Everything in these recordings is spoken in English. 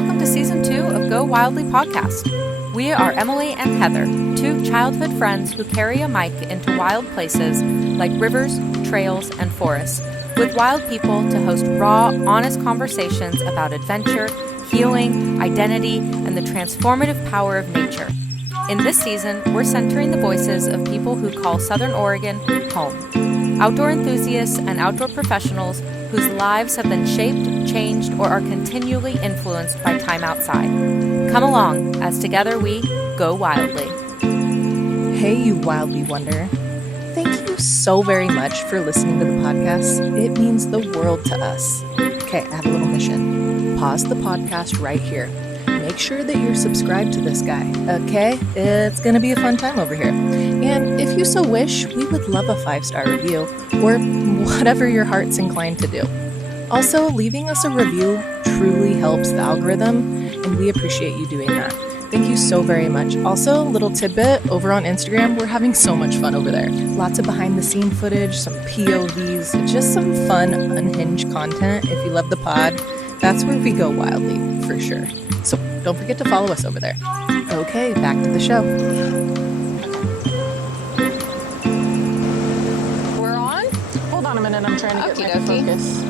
welcome to Season 2 of Go Wildly podcast. We are Emily and Heather, two childhood friends who carry a mic into wild places like rivers, trails, and forests, with wild people to host raw, honest conversations about adventure, healing, identity, and the transformative power of nature. In this season, we're centering the voices of people who call Southern Oregon home. Outdoor enthusiasts and outdoor professionals whose lives have been shaped, changed, or are continually influenced by time outside. Come along as together we go wildly. Hey, you wildly wonder. Thank you so very much for listening to the podcast. It means the world to us. Okay, I have a little mission. Pause the podcast right here. Make sure that you're subscribed to this guy, okay? It's gonna be a fun time over here. And if you so wish, we would love a 5-star review, or whatever your heart's inclined to do. Also, leaving us a review truly helps the algorithm, and we appreciate you doing that. Thank you so very much. Also, little tidbit, over on Instagram, we're having so much fun over there. Lots of behind-the-scene footage, some POVs, just some fun, unhinged content. If you love the pod, that's where we go wildly, for sure. So don't forget to follow us over there. Okay, back to the show. We're on? Hold on a minute, I'm trying to get my focus.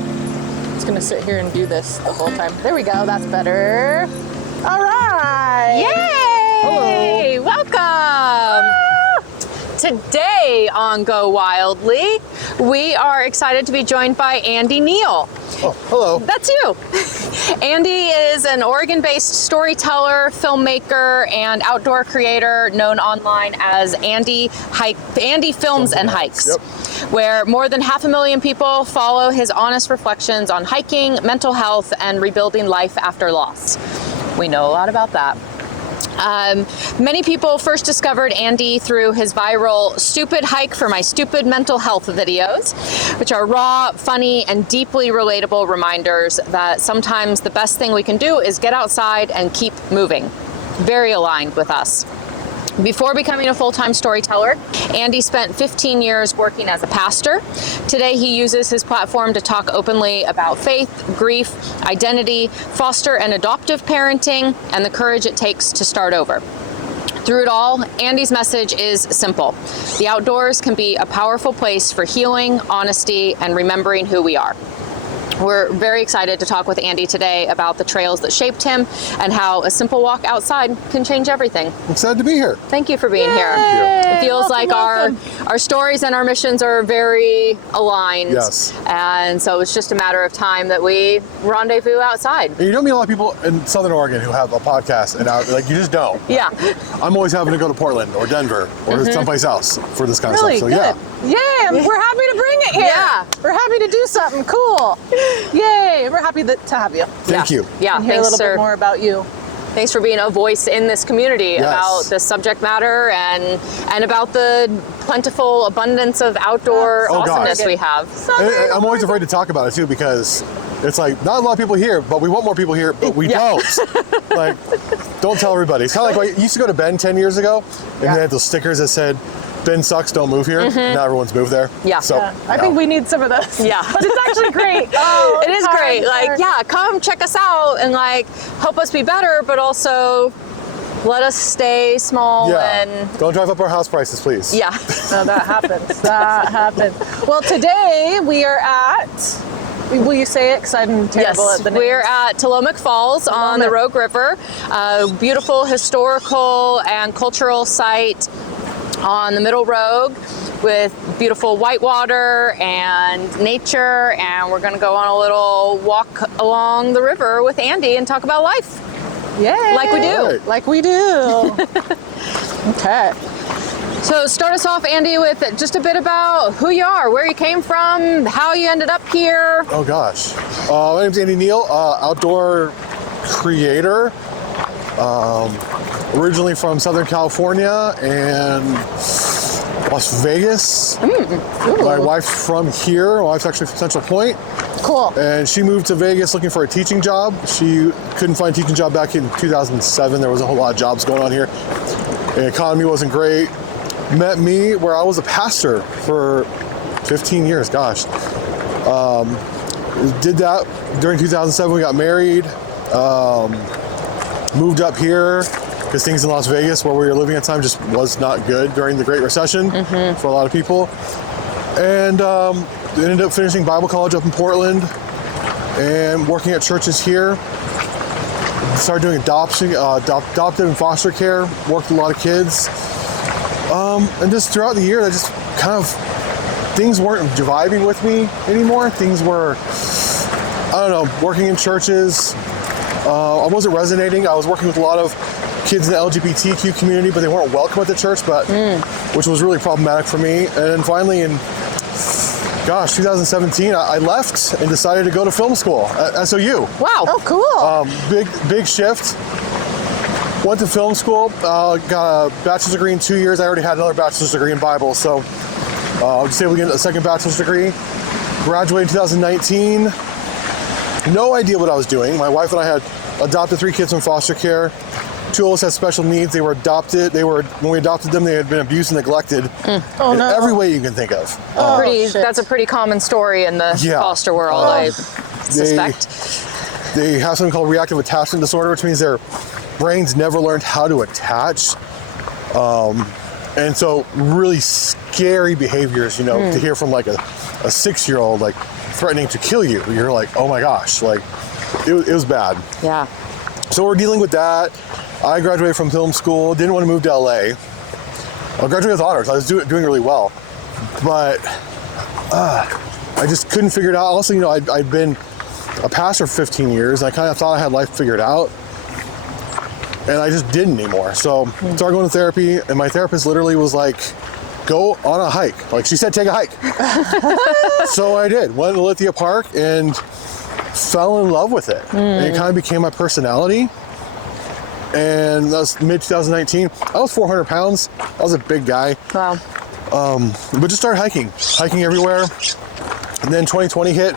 It's gonna sit here and do this the whole time. There we go, that's better. All right. Yay! Hello. Welcome! Today on Go Wildly, we are excited to be joined by Andy Neal. Oh, hello. That's you. Andy is an Oregon-based storyteller, filmmaker, and outdoor creator known online as Andy Films and Hikes, Yep. where more than 500,000 people follow his honest reflections on hiking, mental health, and rebuilding life after loss. We know a lot about that. Many people first discovered Andy through his viral Stupid Hike for My Stupid Mental Health videos, which are raw, funny, and deeply relatable reminders that sometimes the best thing we can do is get outside and keep moving. Very aligned with us. Before becoming a full-time storyteller, Andy spent 15 years working as a pastor. Today, he uses his platform to talk openly about faith, grief, identity, foster and adoptive parenting, and the courage it takes to start over. Through it all, Andy's message is simple. The outdoors can be a powerful place for healing, honesty, and remembering who we are. We're very excited to talk with Andy today about the trails that shaped him and how a simple walk outside can change everything. I'm excited to be here. Thank you for being here. Thank It feels like welcome. our stories and our missions are very aligned. Yes. And so it's just a matter of time that we rendezvous outside. And you don't meet a lot of people in Southern Oregon who have a podcast, and you just don't. Yeah. I'm always having to go to Portland or Denver or someplace else for this kind of stuff. So good. yeah. Yay, we're happy to bring it here. Yeah. We're happy to do something cool. Yay, we're happy to have you. Thank you. Yeah. And hear a Thanks, little bit more about you. Thanks for being a voice in this community about this subject matter and about the plentiful abundance of outdoor Oh, awesomeness gosh. we have. And I'm always afraid to talk about it too, because it's like not a lot of people here, but we want more people here, but we don't. Like, don't tell everybody. It's kind of like, I used to go to Bend 10 years ago, and they had those stickers that said, "Bend sucks, don't move here." Now everyone's moved there. Yeah. So I think we need some of those. Yeah. But it's actually great. It is great. Come check us out and help us be better, but also let us stay small and don't drive up our house prices, please. yeah. No, that happens. That happens. Well, today we are at, will you say it? Because I'm terrible at the names. We're at Tillamook Falls on the Rogue River, a beautiful historical and cultural site on the Middle Rogue with beautiful whitewater and nature, and we're going to go on a little walk along the river with Andy and talk about life. Yay. Like we do. Right. Like we do. Okay. So start us off, Andy, with just a bit about who you are, where you came from, how you ended up here. Oh gosh. My name's Andy Neal, outdoor creator. Originally from Southern California and Las Vegas. My wife's from here. My wife's actually from Central Point. Cool. And she moved to Vegas looking for a teaching job. She couldn't find a teaching job back in 2007. There was a whole lot of jobs going on here. The economy wasn't great. Met me where I was a pastor for 15 years, gosh. Did that during 2007. We got married. Moved up here because things in Las Vegas, where we were living at the time, just was not good during the Great Recession for a lot of people. And ended up finishing Bible college up in Portland and working at churches here. Started doing adoptive and foster care, worked with a lot of kids. And just throughout the year, I just kind of, things weren't vibing with me anymore. Things were, I don't know, working in churches. I wasn't resonating. I was working with a lot of kids in the LGBTQ community, but they weren't welcome at the church, which was really problematic for me. And then finally in 2017, I left and decided to go to film school at SOU. Wow. Oh, cool. Big shift. Went to film school, got a bachelor's degree in 2 years. I already had another bachelor's degree in Bible, so I was able to get a second bachelor's degree. Graduated in 2019. No idea what I was doing. My wife and I had adopted 3 kids from foster care. 2 of us had special needs. They were adopted. When we adopted them, they had been abused and neglected in every way you can think of. That's a pretty common story in the foster world, I suspect. They have something called reactive attachment disorder, which means their brains never learned how to attach. And so really scary behaviors, to hear from like a 6-year-old, like threatening to kill you. You're like, oh my gosh, like it was bad. Yeah. So we're dealing with that. I graduated from film school, didn't want to move to LA. I graduated with honors. I was doing really well, but I just couldn't figure it out. Also, I'd been a pastor for 15 years. And I kind of thought I had life figured out, and I just didn't anymore. So I started going to therapy, and my therapist literally was like, go on a hike. Like she said, take a hike. So I did. Went to Lithia Park and fell in love with it. And it kind of became my personality. And that was mid-2019. I was 400 pounds. I was a big guy. Wow. But just started hiking everywhere. And then 2020 hit.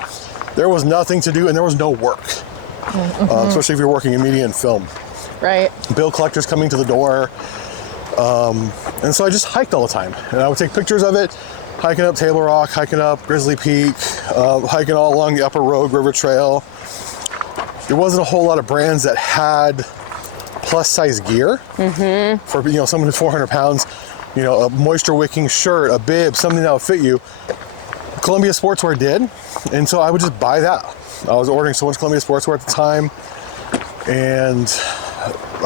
There was nothing to do and there was no work. Especially if you're working in media and film. Right. Bill collectors coming to the door. And so I just hiked all the time. And I would take pictures of it, hiking up Table Rock, hiking up Grizzly Peak, hiking all along the Upper Rogue River Trail. There wasn't a whole lot of brands that had plus size gear for someone who's 400 pounds, a moisture wicking shirt, a bib, something that would fit you. Columbia Sportswear did, and so I would just buy that. I was ordering so much Columbia Sportswear at the time, and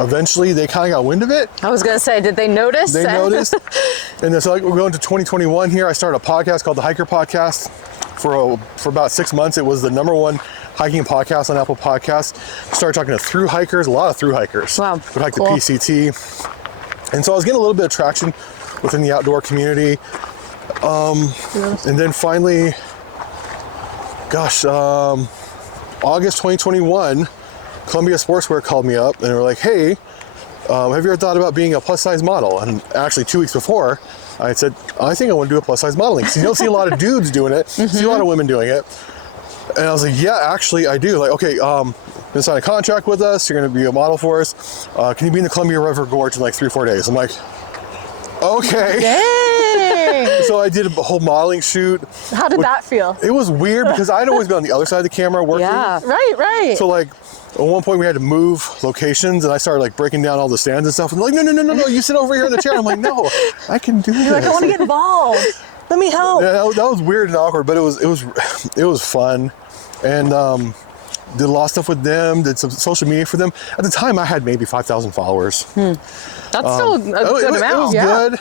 eventually they kind of got wind of it. I was gonna say, did they notice? They noticed, and then so we're going to 2021 here. I started a podcast called the Hiker Podcast. For about 6 months, it was the #1 hiking podcast on Apple Podcasts. Started talking to thru hikers, a lot of thru hikers. Wow, would hike the PCT, and so I was getting a little bit of traction within the outdoor community. And then finally, August 2021, Columbia Sportswear called me up and they were like, "Hey, have you ever thought about being a plus size model?" And actually 2 weeks before, I said, "I think I want to do a plus size modeling." So you don't see a lot of dudes doing it, you see a lot of women doing it. And I was like, "Yeah, actually I do." Like, "Okay, you're gonna sign a contract with us, you're gonna be a model for us. Can you be in the Columbia River Gorge in like 3-4 days?" I'm like, "Okay." Dang. So I did a whole modeling shoot. How did that feel? It was weird because I'd always been on the other side of the camera working. Yeah. Right. So like at one point we had to move locations and I started like breaking down all the stands and stuff. And they're like, no, you sit over here in the chair. I'm like, "No, I can do this." You're like, "I want to get involved. Let me help." Yeah, that was weird and awkward, but it was fun. And did a lot of stuff with them, did some social media for them. At the time I had maybe 5,000 followers. That's still a good amount. It was good.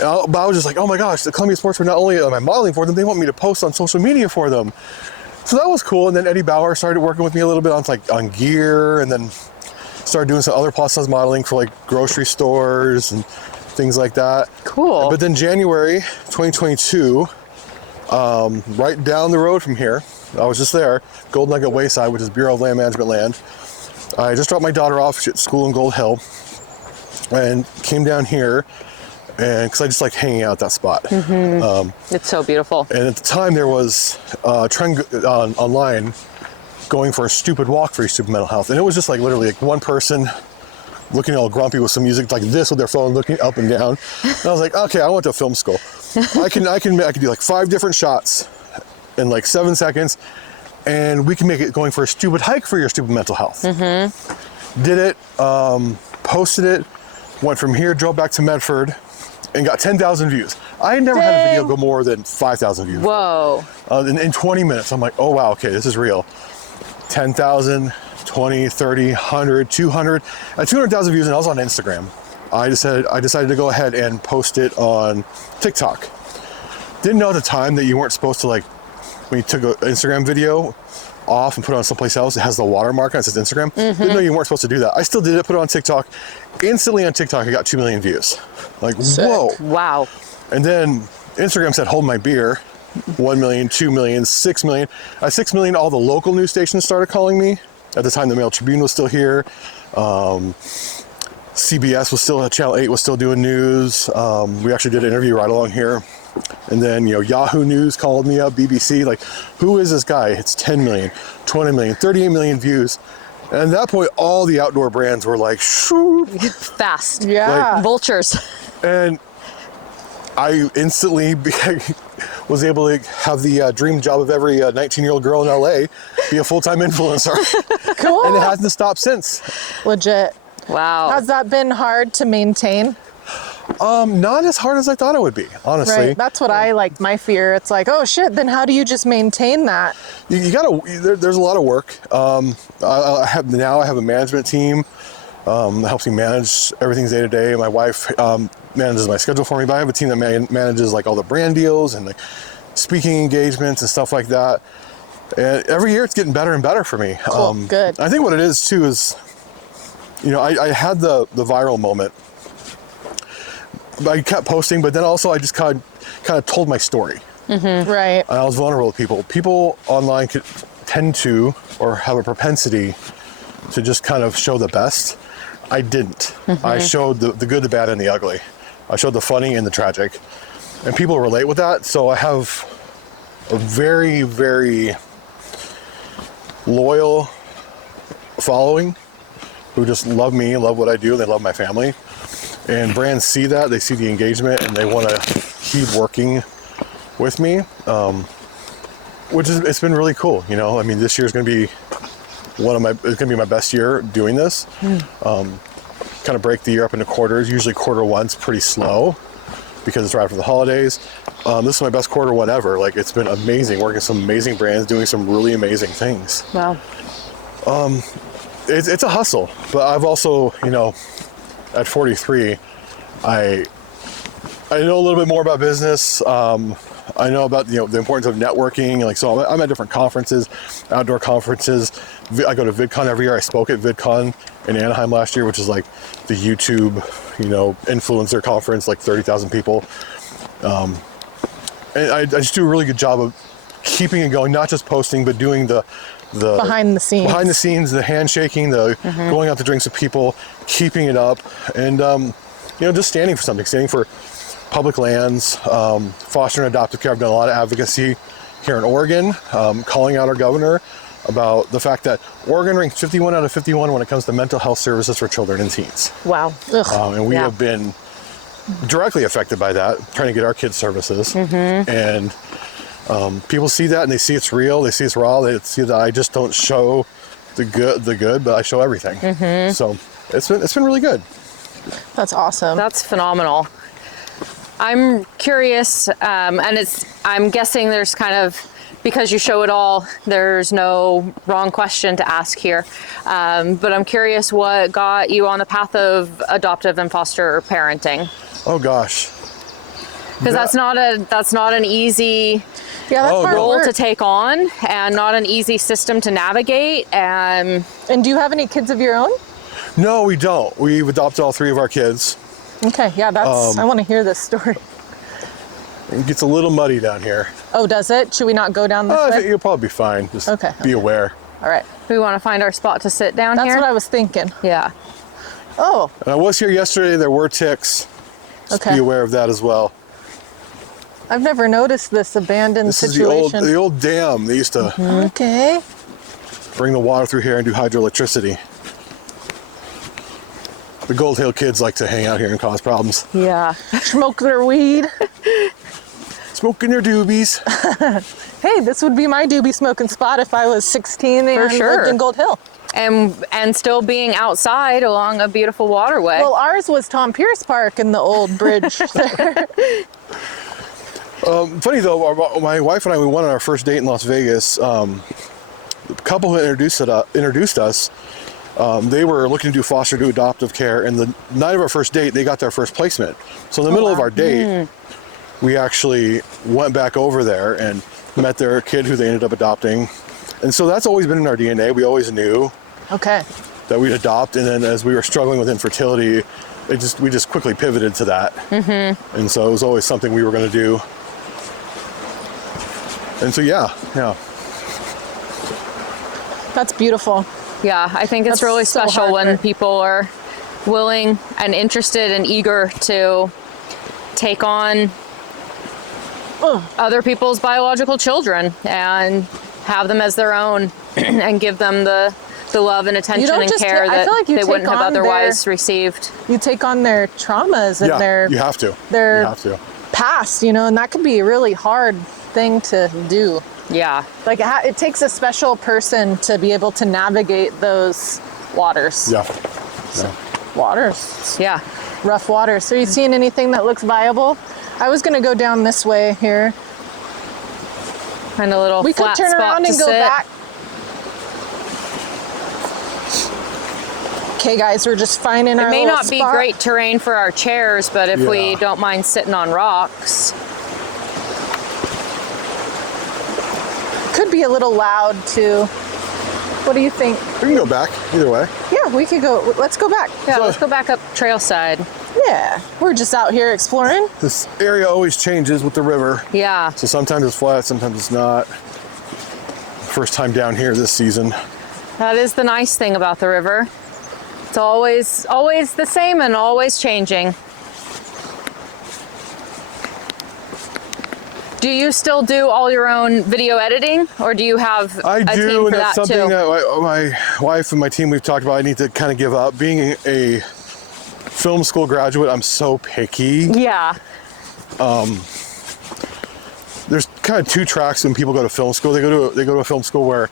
But I was just like, oh my gosh, the Columbia Sportswear, not only am I modeling for them, they want me to post on social media for them. So that was cool. And then Eddie Bauer started working with me a little bit on gear, and then started doing some other plus size modeling for like grocery stores and things like that. Cool. But then January 2022, right down the road from here, I was just there, Gold Nugget Wayside, which is Bureau of Land Management land. I just dropped my daughter off at school in Gold Hill and came down here, and because I just like hanging out at that spot. It's so beautiful. And at the time there was a trend online going for a stupid walk for your stupid mental health, and it was just like literally like one person looking all grumpy with some music like this with their phone looking up and down. And I was like, okay, I went to film school. I can do like 5 different shots in like 7 seconds, and we can make it going for a stupid hike for your stupid mental health. Did it, posted it, went from here, drove back to Medford, and got 10,000 views. I never had a video go more than 5,000 views. Whoa. In 20 minutes, I'm like, oh wow, okay, this is real. 10,000, 20, 30, 100, 200. At 200,000 views, and I was on Instagram. I decided to go ahead and post it on TikTok. Didn't know at the time that you weren't supposed to, like, when you took an Instagram video off and put it on someplace else, it has the watermark on it, it says Instagram. Didn't know you weren't supposed to do that. I still did it, put it on TikTok. Instantly on TikTok, I got 2 million views. Like, whoa. Wow. And then Instagram said, hold my beer. 1 million, 2 million, 6 million. At 6 million, all the local news stations started calling me. At the time, the Mail Tribune was still here. CBS was still, Channel 8 was still doing news. We actually did an interview right along here. And then, Yahoo News called me up, BBC, like, who is this guy? It's 10 million, 20 million, 38 million views. And at that point, all the outdoor brands were like, shoot. Fast. Yeah. Like, Vultures. And I instantly was able to have the dream job of every 19-year-old girl in LA, be a full-time influencer. Cool. And it hasn't stopped since. Legit. Wow. Has that been hard to maintain? Not as hard as I thought it would be, honestly. Right. That's what I like. My fear. It's like, oh shit. Then how do you just maintain that? You gotta. There's a lot of work. I have a management team that helps me manage everything day to day. My wife manages my schedule for me, but I have a team that manages like all the brand deals and like speaking engagements and stuff like that. And every year it's getting better and better for me. Cool. Good. I think what it is too is, I had the viral moment. I kept posting, but then also I just kind of told my story. Right. I was vulnerable with people. People online could tend to, or have a propensity to just kind of show the best. I didn't. I showed the good, the bad, and the ugly. I showed the funny and the tragic. And people relate with that. So I have a very, very loyal following who just love me, love what I do, they love my family. And brands see that, they see the engagement, and they want to keep working with me, which is, it's been really cool. I mean, this year's going to be it's going to be my best year doing this. Kind of break the year up into quarters. Usually quarter one's pretty slow because it's right after the holidays. This is my best quarter one ever. Like, it's been amazing, working with some amazing brands, doing some really amazing things. Wow. It's a hustle, but I've also, at 43, I know a little bit more about business. I know about the importance of networking. Like, so I'm at different conferences, outdoor conferences. I go to VidCon every year. I spoke at VidCon in Anaheim last year, which is like the YouTube, influencer conference, like 30,000 people. And I just do a really good job of keeping it going, not just posting, but doing the behind the scenes, the handshaking, the going out to drinks with people, keeping it up, and just standing for public lands, foster and adoptive care. I've done a lot of advocacy here in Oregon, calling out our governor about the fact that Oregon ranks 51 out of 51 when it comes to mental health services for children and teens. Wow. And we have been directly affected by that, trying to get our kids services. And people see that and they see it's real, they see it's raw, they see that I just don't show the good, but I show everything. So it's been really good. That's awesome. That's phenomenal. I'm curious, and I'm guessing there's kind of, because you show it all, there's no wrong question to ask here. But I'm curious what got you on the path of adoptive and foster parenting. Oh gosh. Because that's not an easy role to take on, and not an easy system to navigate. And do you have any kids of your own? No, we don't. We've adopted all 3 of our kids. Okay, yeah, I want to hear this story. It gets a little muddy down here. Oh, does it? Should we not go down this way? I think you'll probably be fine. Just be aware. All right. We want to find our spot to sit down here? That's what I was thinking. Yeah. Oh. And I was here yesterday. There were ticks. Just be aware of that as well. I've never noticed this abandoned situation. This is the old dam. They used to bring the water through here and do hydroelectricity. The Gold Hill kids like to hang out here and cause problems. Yeah. Smoke their weed. Smoking their doobies. Hey, this would be my doobie smoking spot if I was 16 and sure. lived in Gold Hill. And still being outside along a beautiful waterway. Well, ours was Tom Pierce Park and the old bridge there. Funny though, my wife and I, we went on our first date in Las Vegas. The couple who introduced us, they were looking to do foster to adoptive care, and the night of our first date, they got their first placement. So in the middle of our date, we actually went back over there and met their kid who they ended up adopting. And so that's always been in our DNA. We always knew that we'd adopt, and then as we were struggling with infertility, we just quickly pivoted to that. And so it was always something we were going to do. And so yeah. That's beautiful. Yeah, I think it's That's really so special hard when work. people are willing and interested and eager to take on other people's biological children and have them as their own and give them the love and attention and care I that feel like you they take wouldn't have on otherwise received. You take on their traumas and their you have to. their You have to. past, and that could be a really hard thing to do. Yeah. Like it takes a special person to be able to navigate those waters. Yeah. Waters. Yeah. Rough waters. So you seeing anything that looks viable? I was gonna go down this way here. Find a little We could flat turn spot around to and go sit. back. Okay, guys, we're just finding our It may little not be spot. great terrain for our chairs, but if we Yeah. don't mind sitting on rocks. Could be a little loud too. What do you think? We can go back either way. Yeah, we could go. Let's go back. Yeah, So- let's go back up trail side. Yeah, we're just out here exploring. This area always changes with the river. Yeah. So sometimes it's flat, sometimes it's not. First time down here this season. That is the nice thing about the river. It's always the same and always changing. Do you still do all your own video editing, or do you have I a team do, for and that's that something too? that my wife and my team, we've talked about. I need to kind of give up. Being a film school graduate, I'm so picky. Yeah. There's kind of two tracks when people go to film school. They go to a film school where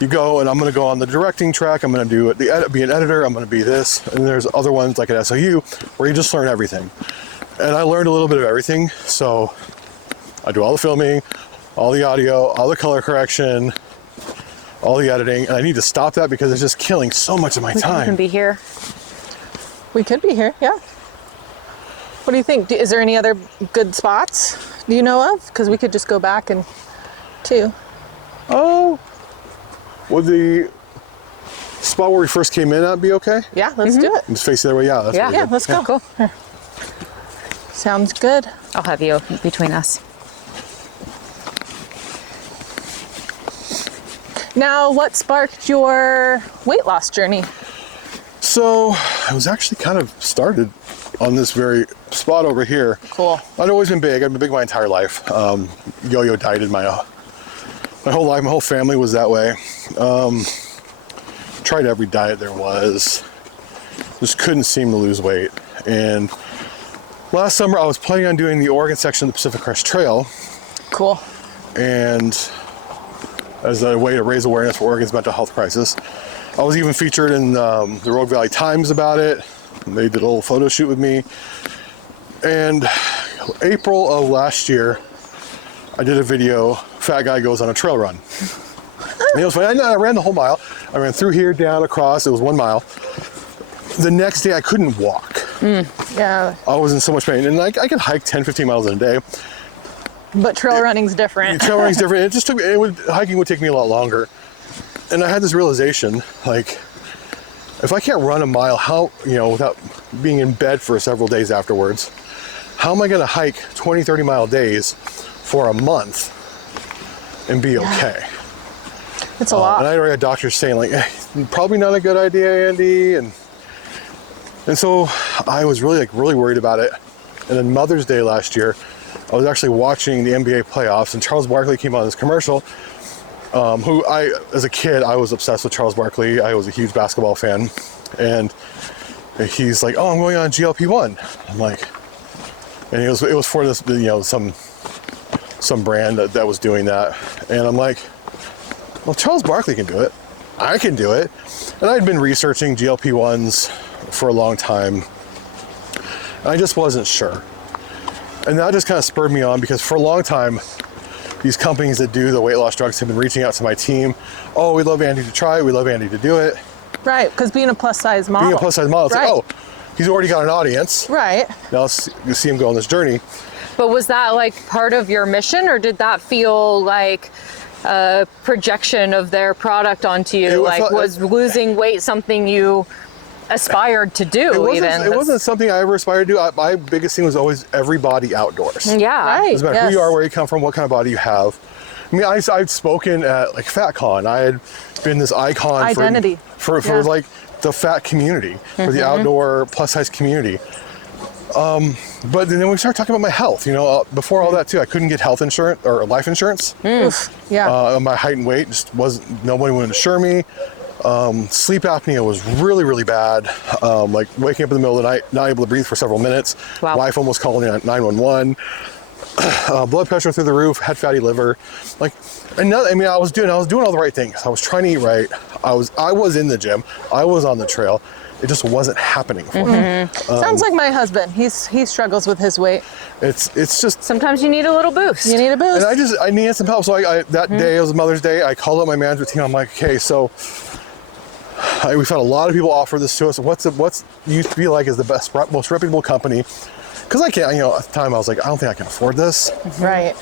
you go, and I'm going to go on the directing track. I'm going to be an editor. I'm going to be this. And there's other ones like at SOU where you just learn everything. And I learned a little bit of everything. So I do all the filming, all the audio, all the color correction, all the editing. And I need to stop that because it's just killing so much of my We can time. be here. We could be here, yeah. What do you think? Is there any other good spots do you know of? Because we could just go back and too. Oh, would the spot where we first came in at be okay? Yeah, let's do it. Just face the other way. Yeah, that's Yeah. really Yeah, good. let's go. Cool. Sounds good. I'll have you between us. Now, what sparked your weight loss journey? So I was actually kind of started on this very spot over here. Cool. I'd always been big. I've been big my entire life. Yo-yo dieted my whole life. My whole family was that way. Tried every diet there was. Just couldn't seem to lose weight. And last summer I was planning on doing the Oregon section of the Pacific Crest Trail. Cool. And as a way to raise awareness for Oregon's mental health crisis. I was even featured in the Rogue Valley Times about it. They did a little photo shoot with me. And April of last year, I did a video, Fat Guy Goes on a Trail Run. And it was funny, I ran the whole mile. I ran through here, down, across, it was 1 mile. The next day I couldn't walk. Yeah, I was in so much pain. And I could hike 10, 15 miles in a day. but trail running's different. Trail running's different. It just took hiking would take me a lot longer. And I had this realization, like, if I can't run a mile, how, without being in bed for several days afterwards, how am I going to hike 20, 30 mile days for a month and be okay? It's a lot. And I already had doctors saying, like, probably not a good idea, Andy. And so I was really worried about it. And then Mother's Day last year, I was actually watching the NBA playoffs, and Charles Barkley came on this commercial. As a kid, I was obsessed with Charles Barkley. I was a huge basketball fan. And he's like, oh, I'm going on GLP-1. I'm like, and it was for this, some some brand that was doing that. And I'm like, well, Charles Barkley can do it. I can do it. And I'd been researching GLP-1s for a long time. And I just wasn't sure. And that just kind of spurred me on, because for a long time, these companies that do the weight loss drugs have been reaching out to my team. Oh, we'd love Andy to try it. We'd love Andy to do it. Right, because being a plus size model. Being a plus size model, it's right. like, oh, he's already got an audience. Right. Now you see him go on this journey. But was that like part of your mission, or did that feel like a projection of their product onto you? Was losing weight something you aspired to do? It wasn't something I ever aspired to do. My biggest thing was always everybody outdoors. Yeah. Right. Doesn't matter who you are, where you come from, what kind of body you have. I mean, I've spoken at like FatCon. I had been this icon Identity. for like the fat community, for the outdoor plus size community. But then we started talking about my health. You know, before all that too, I couldn't get health insurance or life insurance. Yeah. My height and weight just wasn't. Nobody would insure me. Sleep apnea was really, really bad. Like waking up in the middle of the night, not able to breathe for several minutes. Wow. Wife almost called 911. Blood pressure through the roof. Had fatty liver. Like, I was doing all the right things. I was trying to eat right. I was in the gym. I was on the trail. It just wasn't happening for me. Sounds like my husband. He struggles with his weight. It's just. Sometimes you need a little boost. You need a boost. And I needed some help. So that day, it was Mother's Day. I called up my management team. I'm like, okay, so we've had a lot of people offer this to us. What's you feel like is the best, most reputable company? Because I can't. At the time I was like, I don't think I can afford this. Right.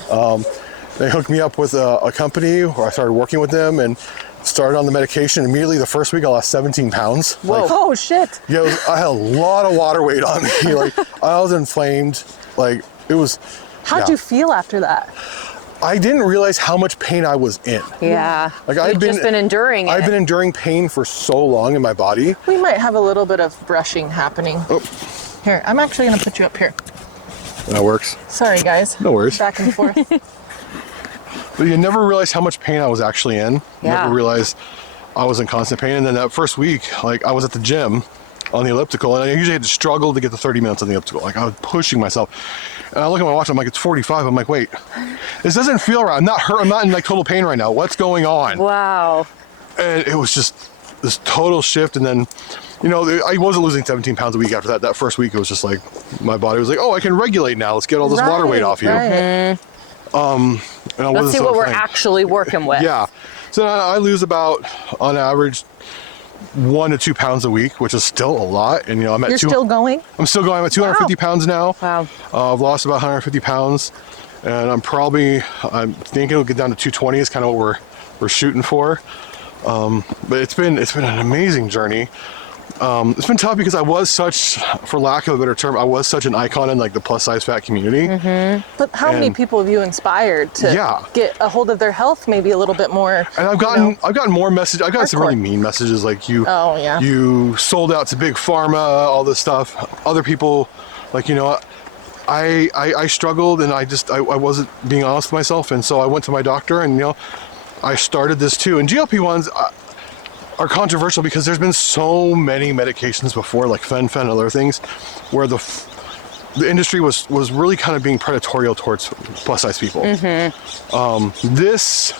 They hooked me up with a company where I started working with them and started on the medication. Immediately the first week I lost 17 pounds. Whoa. Oh shit. Yeah, I had a lot of water weight on me. Like I was inflamed. Like it was. How'd you feel after that? I didn't realize how much pain I was in. Yeah. Like You've just been enduring it. I've been enduring pain for so long in my body. We might have a little bit of brushing happening. Oh. Here, I'm actually gonna put you up here. That works. Sorry guys. No worries. Back and forth. But you never realize how much pain I was actually in. Yeah. Never realized I was in constant pain. And then that first week, like I was at the gym on the elliptical, and I usually had to struggle to get the 30 minutes on the elliptical. Like I was pushing myself. And I look at my watch, I'm like, it's 45. I'm like, wait, this doesn't feel right. I'm not hurt. I'm not in like total pain right now. What's going on? Wow. And it was just this total shift. And then, I wasn't losing 17 pounds a week after that. That first week, it was just like, my body was like, oh, I can regulate now. Let's get all this water weight off you. Right. And Let's see what we're actually working with. Yeah. So I lose about, on average, 1 to 2 pounds a week, which is still a lot. And I'm at You're still going? I'm still going. I'm at 250 pounds now. Wow. I've lost about 150 pounds, and I'm thinking it'll get down to 220 is kind of what we're shooting for. But it's been an amazing journey. It's been tough because I was for lack of a better term, I was such an icon in like the plus size fat community. But how many people have you inspired to get a hold of their health maybe a little bit more? And I've gotten more messages. I've gotten some really mean messages like you sold out to big pharma, all this stuff. Other people, like, I struggled, and I wasn't being honest with myself, and so I went to my doctor, and I started this too. And GLP-1s are controversial because there's been so many medications before, like fen and other things, where the industry was really kind of being predatory towards plus size people. This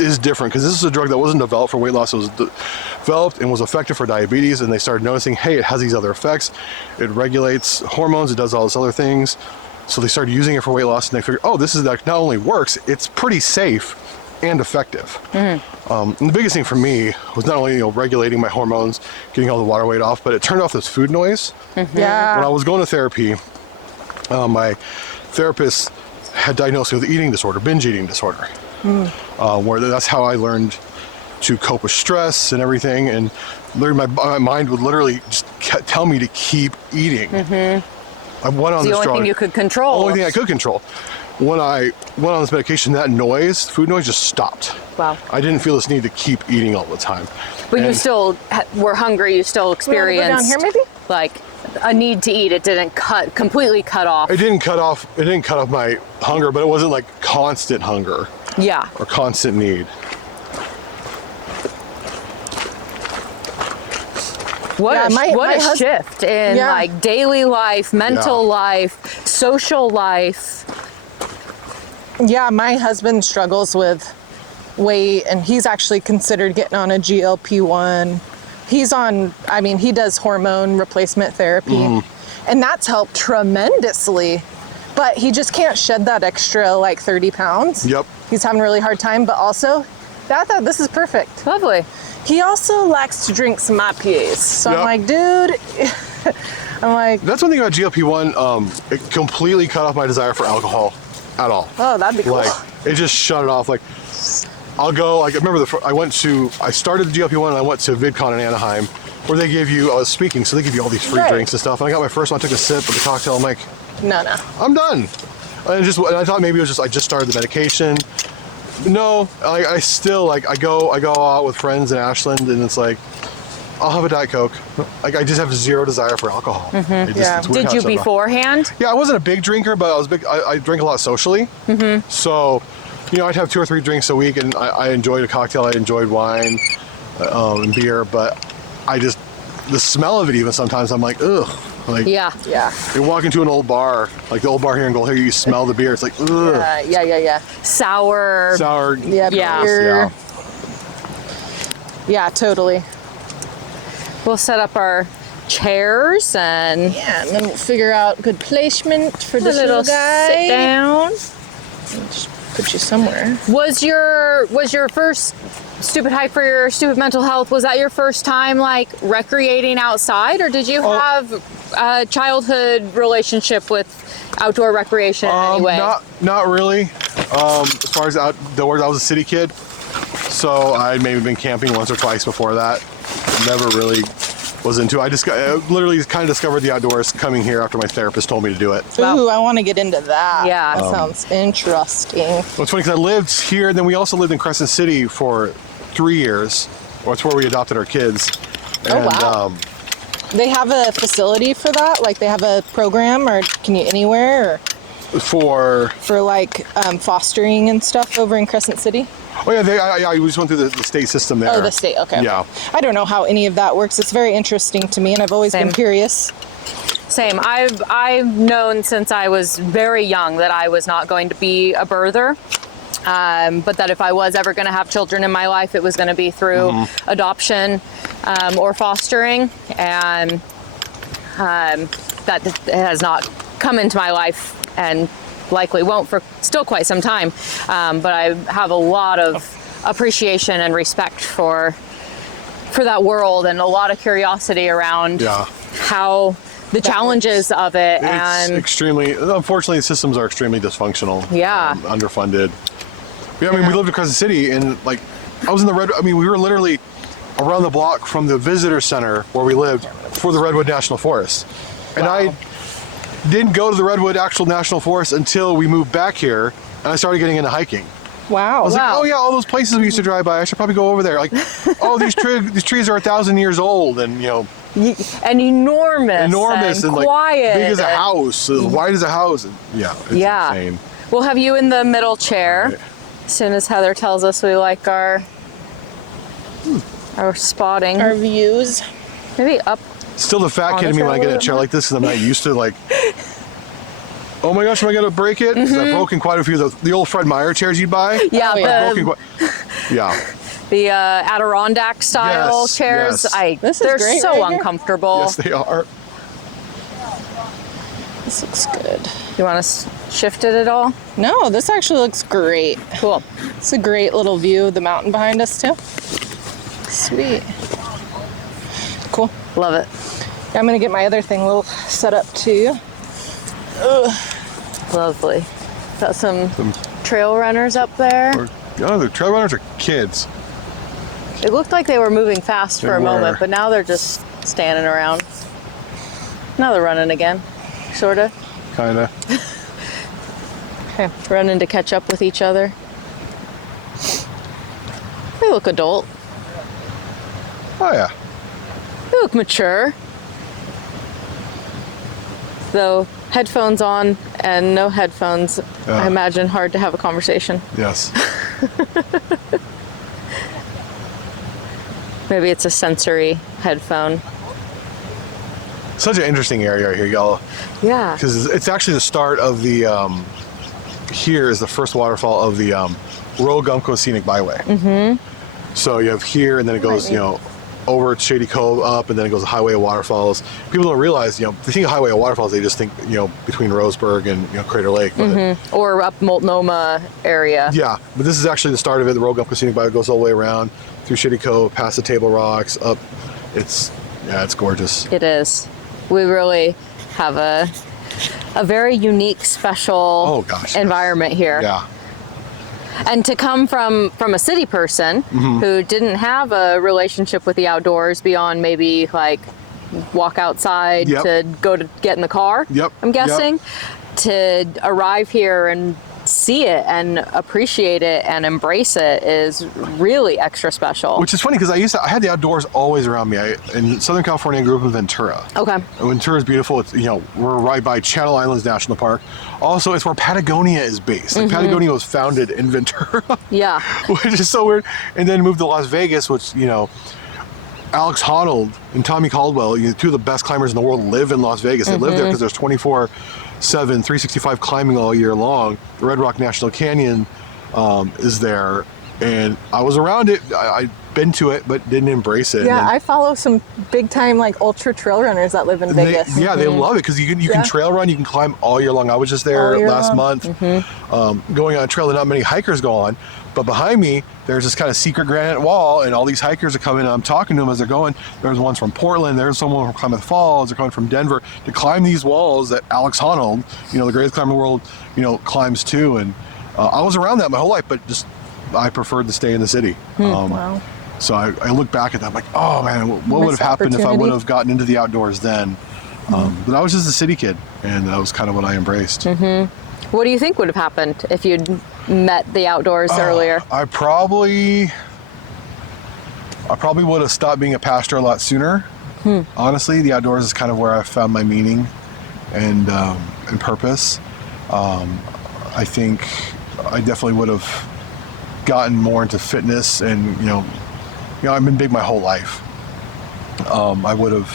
is different because this is a drug that wasn't developed for weight loss. It was developed and was effective for diabetes, and they started noticing, hey, it has these other effects. It regulates hormones, it does all these other things. So they started using it for weight loss, and they figured, oh, this is not only works, it's pretty safe and effective. And the biggest thing for me was not only regulating my hormones, getting all the water weight off, but it turned off this food noise. Yeah. When I was going to therapy, my therapist had diagnosed me with eating disorder, binge eating disorder, where that's how I learned to cope with stress and everything. And literally my mind would literally just tell me to keep eating. I went on this drug. The only thing you could control. The only thing I could control. When I went on this medication, that noise, food noise, just stopped. Wow. I didn't feel this need to keep eating all the time. But you still were hungry. You still experienced down here, maybe? like a need to eat. It didn't completely cut off. It didn't cut off my hunger, but it wasn't like constant hunger. Yeah. Or constant need. What a husband, shift in like daily life, mental life, social life. Yeah, my husband struggles with weight, and he's actually considered getting on a GLP-1. He's on, he does hormone replacement therapy, and that's helped tremendously. But he just can't shed that extra, 30 pounds. Yep. He's having a really hard time, but also, I thought this is perfect. Lovely. He also likes to drink some IPAs. So Yep. I'm like, dude, That's one thing about GLP-1. It completely cut off my desire for alcohol at all. oh, that'd be cool. It just shut it off. I'll go, I remember I started the GLP-1 and I went to VidCon in Anaheim where they give you, I was speaking, so they give you all these free Right. drinks and stuff. And I got my first one, I took a sip of the cocktail. I'm like, No. I'm done. And I thought maybe it was just, I just started the medication. No, I still, I go out with friends in Ashland and it's like, I'll have a Diet Coke. I just have zero desire for alcohol. It's weird Did how you it's not- beforehand? Yeah, I wasn't a big drinker, but I was big. I drink a lot socially. So, I'd have 2 or 3 drinks a week, and I enjoyed a cocktail. I enjoyed wine and beer, but the smell of it even sometimes I'm like, ugh. Yeah. You walk into an old bar, like the old bar here in Gold Hill, you smell the beer. It's like, ugh. Yeah. Sour. Sour. Yeah. Yeah. Beer. Yeah, totally. We'll set up our chairs and Yeah, and then we'll figure out good placement for a this little little guy. sit down. Just put you somewhere. Was your first stupid hike for your stupid mental health, was that your first time recreating outside, or did you have a childhood relationship with outdoor recreation in any way? Not really. As far as outdoors, I was a city kid, so I'd maybe been camping once or twice before that. Never really was into it. I literally kind of discovered the outdoors coming here after my therapist told me to do it. Wow. Ooh, I want to get into that. Yeah. That sounds interesting. Well, it's funny because I lived here, and then we also lived in Crescent City for 3 years. That's where we adopted our kids. And, wow. They have a facility for that? They have a program, or can you anywhere? Or for fostering and stuff over in Crescent City? Oh yeah, we just went through the state system there. Oh, the state. Okay. Yeah. I don't know how any of that works. It's very interesting to me, and I've always Same. been curious. Same. I've known since I was very young that I was not going to be a birther. But that if I was ever going to have children in my life, it was going to be through adoption or fostering, and that has not come into my life and likely won't for still quite some time. But I have a lot of appreciation and respect for that world, and a lot of curiosity around how the challenges of it. Unfortunately, the systems are extremely dysfunctional. Yeah. Underfunded. Yeah, we lived in Crescent City, and I was in the we were literally around the block from the visitor center where we lived for the Redwood National Forest. And I didn't go to the Redwood actual National Forest until we moved back here, and I started getting into hiking. Wow. I was like, oh yeah, all those places we used to drive by, I should probably go over there. Oh, these trees are 1,000 years old, and and enormous and quiet, big as a house, as wide as a house. And, it's insane. We'll have you in the middle chair. Right. As soon as Heather tells us we like our spotting. Our views. Maybe up. Still the fat kid in me when I get in a chair like this, because I'm not used to oh my gosh, am I gonna break it? Because I've broken quite a few of the old Fred Meyer chairs you'd buy. Yeah, the Adirondack style Yes, chairs. yes. They're great so right here. uncomfortable. Yes, they are. This looks good. You want to shift it at all? No, this actually looks great. Cool. It's a great little view of the mountain behind us too. Sweet. Cool. Love it. I'm gonna get my other thing a little set up too. Lovely. Got some trail runners up there. The trail runners are kids. It looked like they were moving fast for They a moment, were. but now they're just standing around. Now they're running again, sort of. Kinda. Okay. Running to catch up with each other. They look adult. Oh yeah. They look mature. Though headphones on and no headphones, I imagine hard to have a conversation. Yes. Maybe it's a sensory headphone. Such an interesting area right here, y'all. Yeah. Because it's actually the start of the here is the first waterfall of the Rogumco Scenic Byway. So you have here, and then it goes, over Shady Cove up, and then it goes to Highway of Waterfalls. People don't realize, they think of Highway of Waterfalls, they just think, between Roseburg and Crater Lake. But or up Multnomah area. yeah, but this is actually the start of it. The Rogumco Scenic Byway goes all the way around through Shady Cove, past the Table Rocks, up. It's gorgeous. It is. We really have a very unique, special environment here. Yeah. And to come from a city person who didn't have a relationship with the outdoors beyond maybe like walk outside to go to get in the car, I'm guessing, to arrive here and see it and appreciate it and embrace it is really extra special. Which is funny because I had the outdoors always around me. In Southern California, I grew up in Ventura. Okay. Ventura is beautiful. It's, we're right by Channel Islands National Park. Also, it's where Patagonia is based. Like Patagonia was founded in Ventura. Yeah. Which is so weird. And then moved to Las Vegas, which, Alex Honnold and Tommy Caldwell, two of the best climbers in the world, live in Las Vegas. They live there because there's 24/7, 365 climbing all year long. The Red Rock National Canyon is there, and I was around it. I'd been to it, but didn't embrace it. Yeah, I follow some big time like ultra trail runners that live in Vegas. They love it because you can trail run, you can climb all year long. I was just there last month, going on a trail that not many hikers go on. But behind me, there's this kind of secret granite wall, and all these hikers are coming, and I'm talking to them as they're going. There's ones from Portland, there's someone from Klamath Falls, they're coming from Denver to climb these walls that Alex Honnold, the greatest climber in the world, climbs too. And I was around that my whole life, but just I preferred to stay in the city. Wow. So I look back at that, I'm like, oh man, what would have happened if I would have gotten into the outdoors then? But I was just a city kid, and that was kind of what I embraced. What do you think would have happened if you'd met the outdoors earlier? I probably would have stopped being a pastor a lot sooner. Honestly, the outdoors is kind of where I found my meaning and purpose. I think I definitely would have gotten more into fitness, and I've been big my whole life. I would have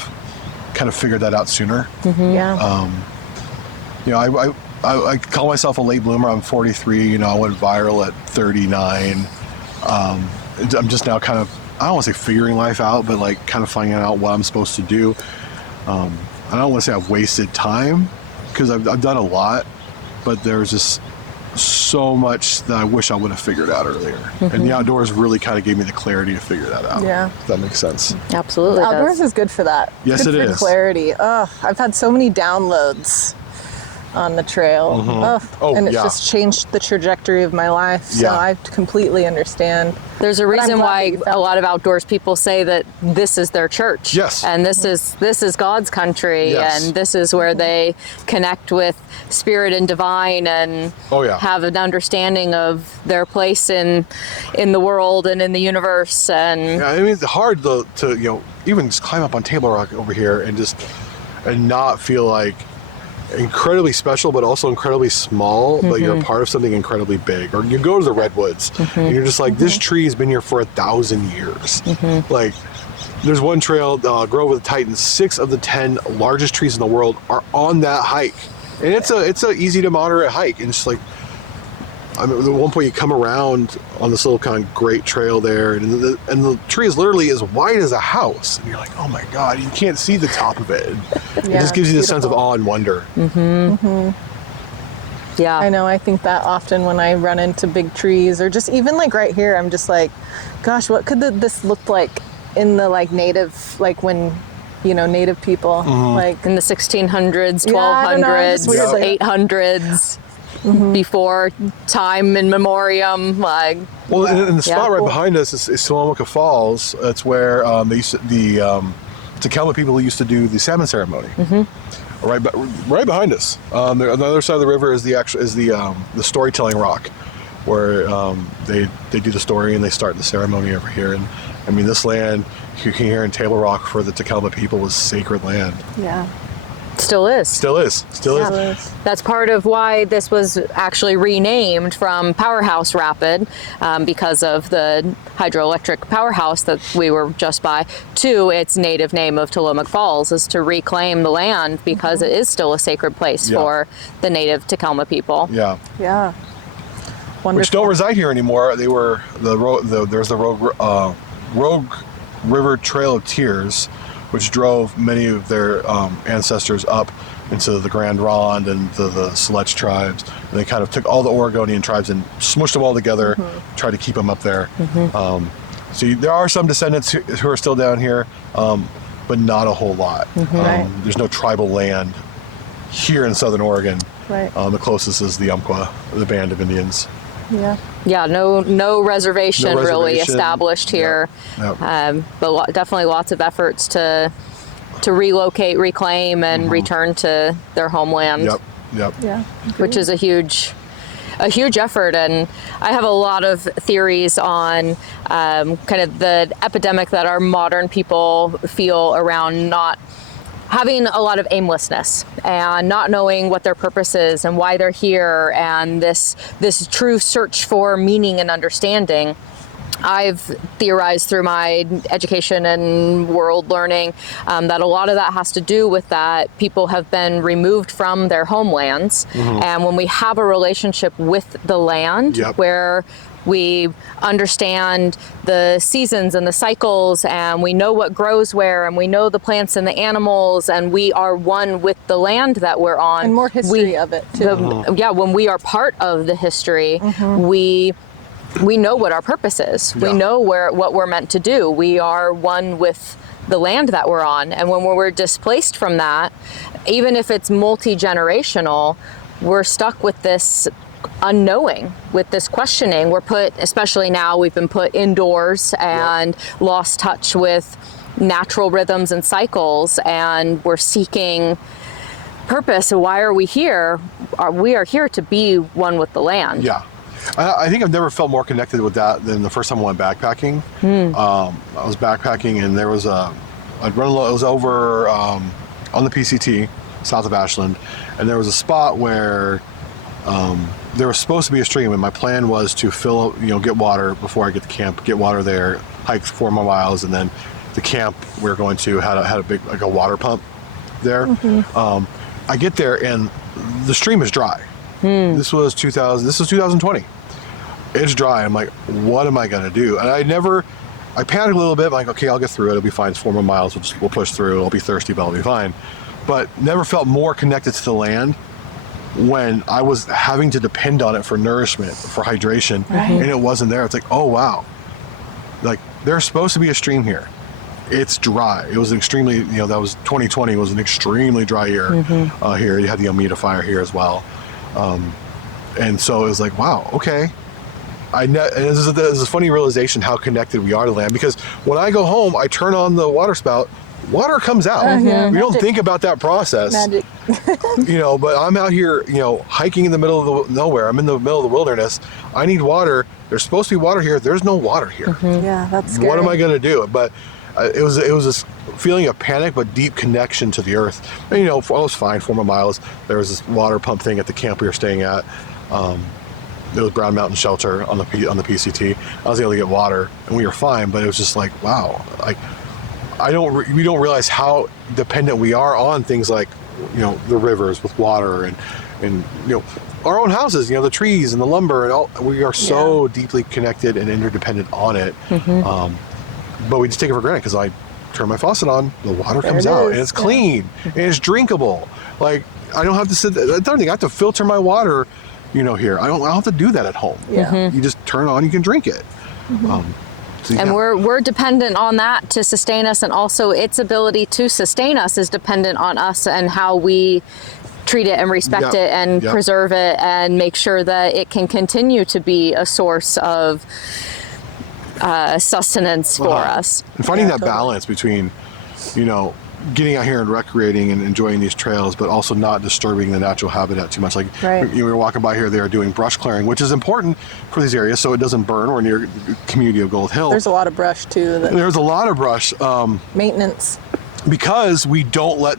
kind of figured that out sooner. I call myself a late bloomer. I'm 43. I went viral at 39. I'm just now kind of, I don't want to say figuring life out, but like kind of finding out what I'm supposed to do. I don't want to say I've wasted time because I've done a lot, but there's just so much that I wish I would have figured out earlier. And the outdoors really kind of gave me the clarity to figure that out. Yeah. If that makes sense. Absolutely. The outdoors is good for that. Yes, good it for is. Clarity. I've had so many downloads on the trail. And it's just changed the trajectory of my life. So I completely understand. There's a reason why a lot of outdoors people say that this is their church. Yes. And this is God's country. Yes. And this is where they connect with spirit and divine and have an understanding of their place in the world and in the universe. And it's hard to even just climb up on Table Rock over here and not feel like incredibly special, but also incredibly small, but you're a part of something incredibly big. Or you go to the Redwoods and you're just like, this tree has been here for 1,000 years. Like, there's one trail, Grove of the Titans, 6 of the 10 largest trees in the world are on that hike. And it's a easy to moderate hike. And it's like, at one point you come around on this little kind of great trail there, and the tree is literally as wide as a house. And you're like, oh my God, you can't see the top of it. It just gives you this sense of awe and wonder. Yeah. I know, I think that often when I run into big trees, or just even like right here, I'm just like, gosh, what could this look like in the like native, like when, native people, like in the 1600s, 1200s, 800s. Before time in memoriam, like. Well, and the spot right behind us is Salomica Falls. That's where the Takelma people used to do the salmon ceremony. Right behind us. On the other side of the river is the storytelling rock, where they do the story and they start the ceremony over here. And I mean, this land you can hear in Table Rock for the Takelma people was sacred land. Yeah. Still is. Still is. That's part of why this was actually renamed from Powerhouse Rapid, because of the hydroelectric powerhouse that we were just by, to its native name of Tillamook Falls, is to reclaim the land because it is still a sacred place for the native Takelma people. Yeah. Yeah. which don't reside here anymore. They were there's the Rogue River Trail of Tears, which drove many of their ancestors up into the Grand Ronde and the Siletz tribes. And they kind of took all the Oregonian tribes and smushed them all together, tried to keep them up there. So there are some descendants who are still down here, but not a whole lot. There's no tribal land here in Southern Oregon. The closest is the Umpqua, the band of Indians. No reservation really established here. But definitely lots of efforts to relocate, reclaim, and return to their homeland. Which is a huge effort. And I have a lot of theories on kind of the epidemic that our modern people feel around not having a lot of aimlessness and not knowing what their purpose is and why they're here, and this true search for meaning and understanding. I've theorized through my education and world learning that a lot of that has to do with that people have been removed from their homelands. And when we have a relationship with the land where we understand the seasons and the cycles, and we know what grows where, and we know the plants and the animals, and we are one with the land that we're on. And more history of it too. When we are part of the history, we know what our purpose is. We know what we're meant to do. We are one with the land that we're on. And when we're displaced from that, even if it's multi-generational, we're stuck with this unknowing, with this questioning. We're put, especially now, we've been put indoors and lost touch with natural rhythms and cycles, and we're seeking purpose. So why are we here? We are here to be one with the land. I think I've never felt more connected with that than the first time I went backpacking. I was backpacking, and there was it was over on the PCT, south of Ashland, and there was a spot where there was supposed to be a stream, and my plan was to get water before I get to camp, get water there, hike 4 more miles, and then the camp we were going to had a big, like a water pump there. I get there and the stream is dry. This was 2020. It's dry. I'm like, what am I gonna do? And I panicked a little bit. I'm like, okay, I'll get through it. It'll be fine. It's 4 more miles. We'll push through. I'll be thirsty, but I'll be fine. But never felt more connected to the land when I was having to depend on it for nourishment, for hydration, and it wasn't there. It's like, oh wow, like there's supposed to be a stream here. It's dry. It was extremely, that was 2020 was an extremely dry year here. You had the Almeda fire here as well. And so it was like, wow, okay. And this is a funny realization how connected we are to land, because when I go home, I turn on the water spout, water comes out. We don't think about that process. Magic. But I'm out here, hiking in the middle of nowhere. I'm in the middle of the wilderness. I need water. There's supposed to be water here. There's no water here. Yeah, that's scary. What am I going to do? But it was this feeling of panic, but deep connection to the earth. And, I was fine 4 more miles. There was this water pump thing at the camp we were staying at. It was Brown Mountain Shelter on the PCT. I was able to get water, and we were fine. But it was just like, wow, like we don't realize how dependent we are on things like, the rivers with water and our own houses, the trees and the lumber and all. We are so deeply connected and interdependent on it. But we just take it for granted, because I turn my faucet on, the water comes out, and it's clean and it's drinkable. Like, I don't have to sit there. I don't think I have to filter my water, here. I don't have to do that at home. You just turn on, you can drink it. And we're dependent on that to sustain us, and also its ability to sustain us is dependent on us and how we treat it and respect it and preserve it and make sure that it can continue to be a source of sustenance for us. And finding that balance between, getting out here and recreating and enjoying these trails, but also not disturbing the natural habitat too much. Like, we were walking by here, they are doing brush clearing, which is important for these areas so it doesn't burn. We're near the community of Gold Hill. There's a lot of brush too. There's a lot of brush. Maintenance. Because we don't let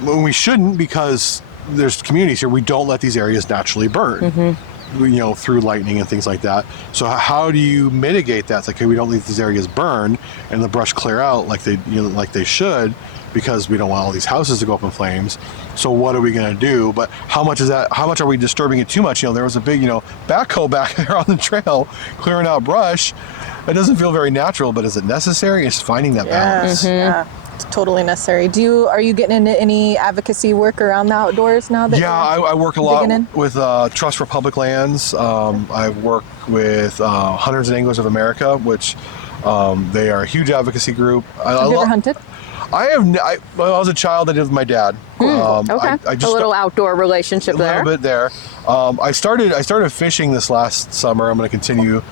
when we shouldn't, because there's communities here, we don't let these areas naturally burn. through lightning and things like that. So how do you mitigate that? It's like, okay, we don't leave these areas burn and the brush clear out like they should, because we don't want all these houses to go up in flames. So what are we going to do? But how much are we disturbing it too much? There was a big, backhoe back there on the trail clearing out brush. It doesn't feel very natural, but is it necessary? It's finding that balance. Yeah. It's totally necessary. Are you getting into any advocacy work around the outdoors now? I work a lot with Trust for Public Lands. I work with Hunters and Anglers of America, which they are a huge advocacy group. Have you ever hunted? When I was a child, I did with my dad. Okay. I just a little outdoor relationship there. A little bit there. I started fishing this last summer. I'm going to continue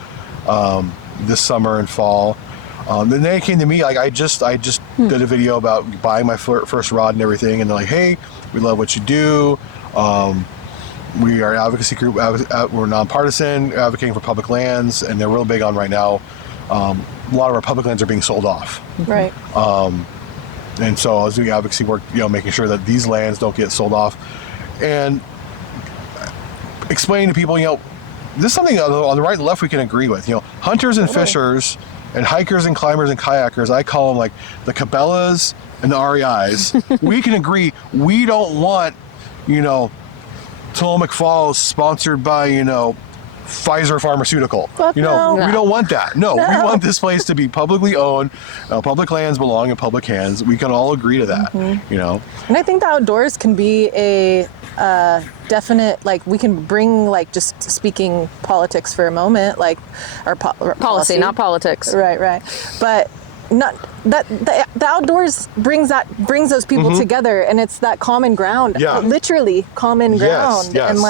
this summer and fall. Then they came to me, like I just did a video about buying my first rod and everything, and they're like, hey, we love what you do. We are an advocacy group. We're nonpartisan, advocating for public lands, and they're real big on right now. A lot of our public lands are being sold off. Right. And so I was doing advocacy work, making sure that these lands don't get sold off, and explaining to people, this is something on the right and left we can agree with. Hunters and fishers and hikers and climbers and kayakers, I call them like the Cabela's and the REIs. We can agree we don't want, Tillamook Falls sponsored by, Pfizer Pharmaceutical. Fuck no. We don't want that. No, we want this place to be publicly owned. Public lands belong in public hands. We can all agree to that, And I think the outdoors can be a definite, we can bring, just speaking politics for a moment, or Policy, not politics. Right. But not that the outdoors brings those people together, and it's that common ground. Yeah. Literally common ground. Yes. And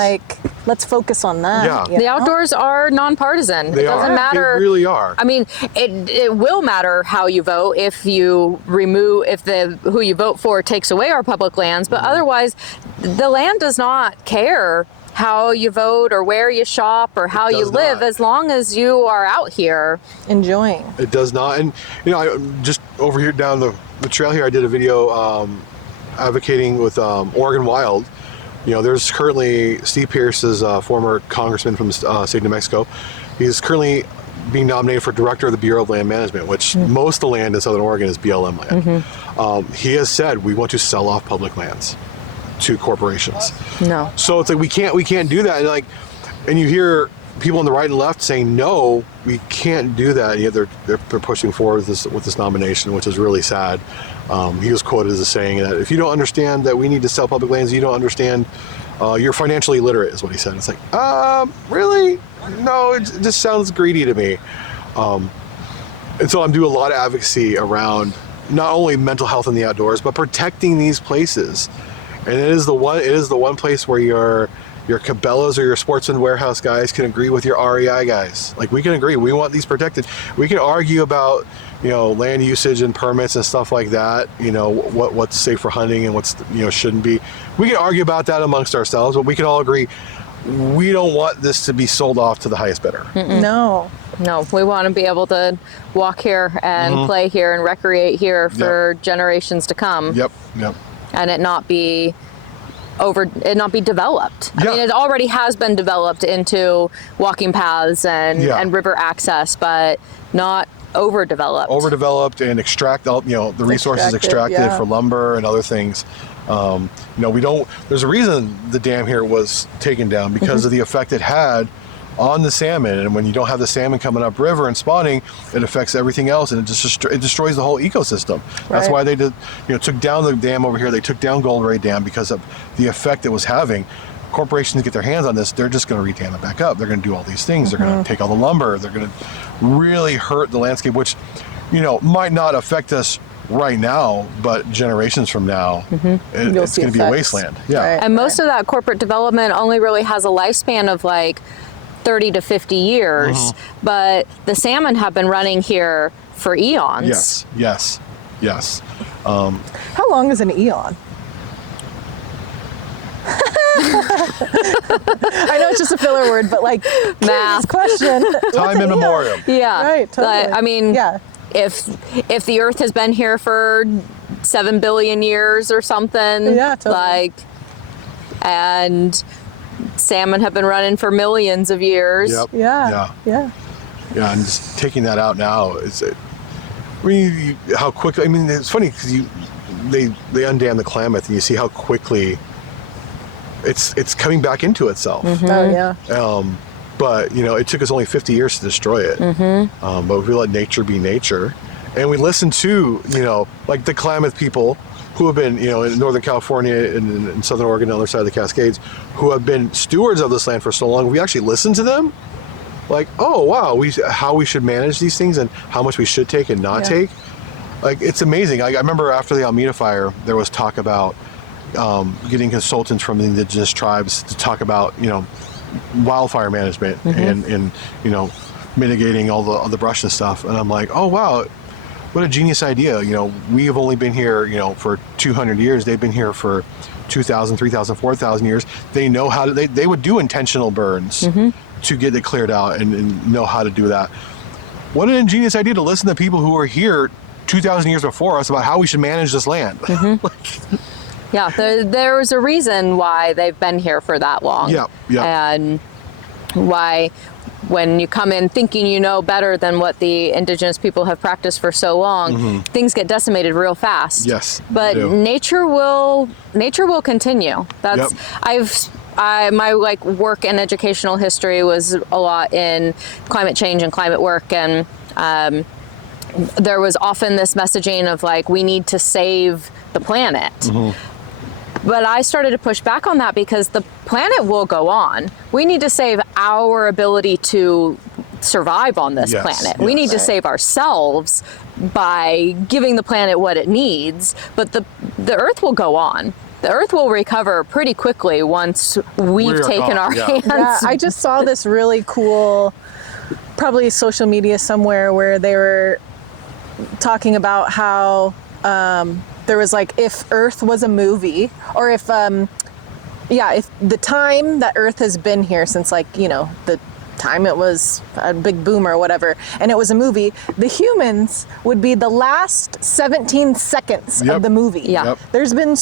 let's focose on that. Yeah. The outdoors are nonpartisan. It doesn't matter. They really are. I mean, it will matter how you vote if you who you vote for takes away our public lands, but otherwise the land does not care how you vote or where you shop or how you live, as long as you are out here enjoying. It does not. And I just over here down the trail here, I did a video advocating with Oregon Wild. There's currently Steve Pierce is a former congressman from the state of New Mexico. He's currently being nominated for director of the Bureau of Land Management, which most of the land in Southern Oregon is BLM land. He has said we want to sell off public lands to corporations. No. So it's like we can't do that. And you hear people on the right and left saying no, we can't do that. And yet they're pushing forward with this nomination, which is really sad. He was quoted as saying that if you don't understand that we need to sell public lands, you don't understand. You're financially illiterate, is what he said. It's like, really? No, it just sounds greedy to me. And so I'm doing a lot of advocacy around not only mental health in the outdoors, but protecting these places. And it is the one place where your Cabela's or your Sportsman Warehouse guys can agree with your REI guys. We can agree. We want these protected. We can argue about, land usage and permits and stuff like that. What's safe for hunting and what's, shouldn't be. We can argue about that amongst ourselves, but we can all agree we don't want this to be sold off to the highest bidder. No, we want to be able to walk here and play here and recreate here for generations to come. Yep. And it not be developed. I mean, it already has been developed into walking paths and river access, but not overdeveloped. Overdeveloped and extract all, the resources extracted for lumber and other things. There's a reason the dam here was taken down because of the effect it had on the salmon. And when you don't have the salmon coming up river and spawning, it affects everything else, and it destroys the whole ecosystem. That's why they took down the dam over here. They took down Gold Ray Dam because of the effect it was having. Corporations get their hands on this, they're just going to re-dam it back up. They're going to do all these things. They're going to take all the lumber. They're going to really hurt the landscape, which, might not affect us right now, but generations from now, it's going to be a wasteland. Yeah. And most of that corporate development only really has a lifespan of 30 to 50 years, but the salmon have been running here for eons. Yes. How long is an eon? I know it's just a filler word, but math question. Time immemorial. Yeah. Right. Totally. I mean, if the Earth has been here for 7 billion years or something, totally. and salmon have been running for millions of years. Yep. Yeah. And just taking that out now is it. I mean, how quickly? I mean, it's funny because they undam the Klamath and you see how quickly it's coming back into itself. Oh yeah. But it took us only 50 years to destroy it. But we let nature be nature, and we listen to like the Klamath people who have been in Northern California and in Southern Oregon, on the other side of the Cascades, who have been stewards of this land for so long. We actually listen to them. Like, oh wow, how we should manage these things and how much we should take and not take. Like, it's amazing. I remember after the Alameda fire, there was talk about getting consultants from the indigenous tribes to talk about wildfire management and mitigating all the brush and stuff. And I'm like, oh wow, what a genius idea. We have only been here for 200 years. They've been here for 2,000, 3,000, 4,000 years. They know how to. They would do intentional burns to get it cleared out and know how to do that. What an ingenious idea to listen to people who were here 2,000 years before us about how we should manage this land. Yeah, there was a reason why they've been here for that long. Yeah. And why when you come in thinking you know better than what the indigenous people have practiced for so long, things get decimated real fast. Yes. But nature will continue. That's my work and educational history was a lot in climate change and climate work, and there was often this messaging of we need to save the planet. But I started to push back on that because the planet will go on. We need to save our ability to survive on this planet. We need to save ourselves by giving the planet what it needs, but the Earth will go on. The Earth will recover pretty quickly once we've taken our hands. Yeah, I just saw this really cool, probably social media somewhere, where they were talking about how there was if Earth was a movie, or if the time that Earth has been here since the time it was a big boom or whatever, and it was a movie, the humans would be the last 17 seconds of the movie. There's been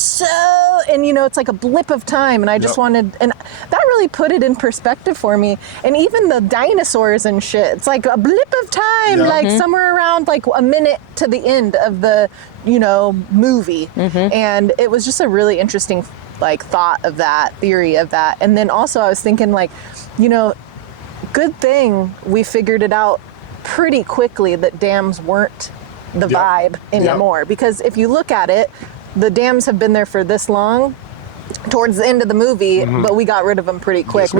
and it's like a blip of time, and I just wanted, and that really put it in perspective for me. And even the dinosaurs and shit, it's like a blip of time, somewhere around a minute to the end of the movie. And it was just a really interesting thought of that, theory of that. And then also I was thinking good thing we figured it out pretty quickly that dams weren't the vibe anymore. Because if you look at it, the dams have been there for this long, towards the end of the movie, but we got rid of them pretty quick.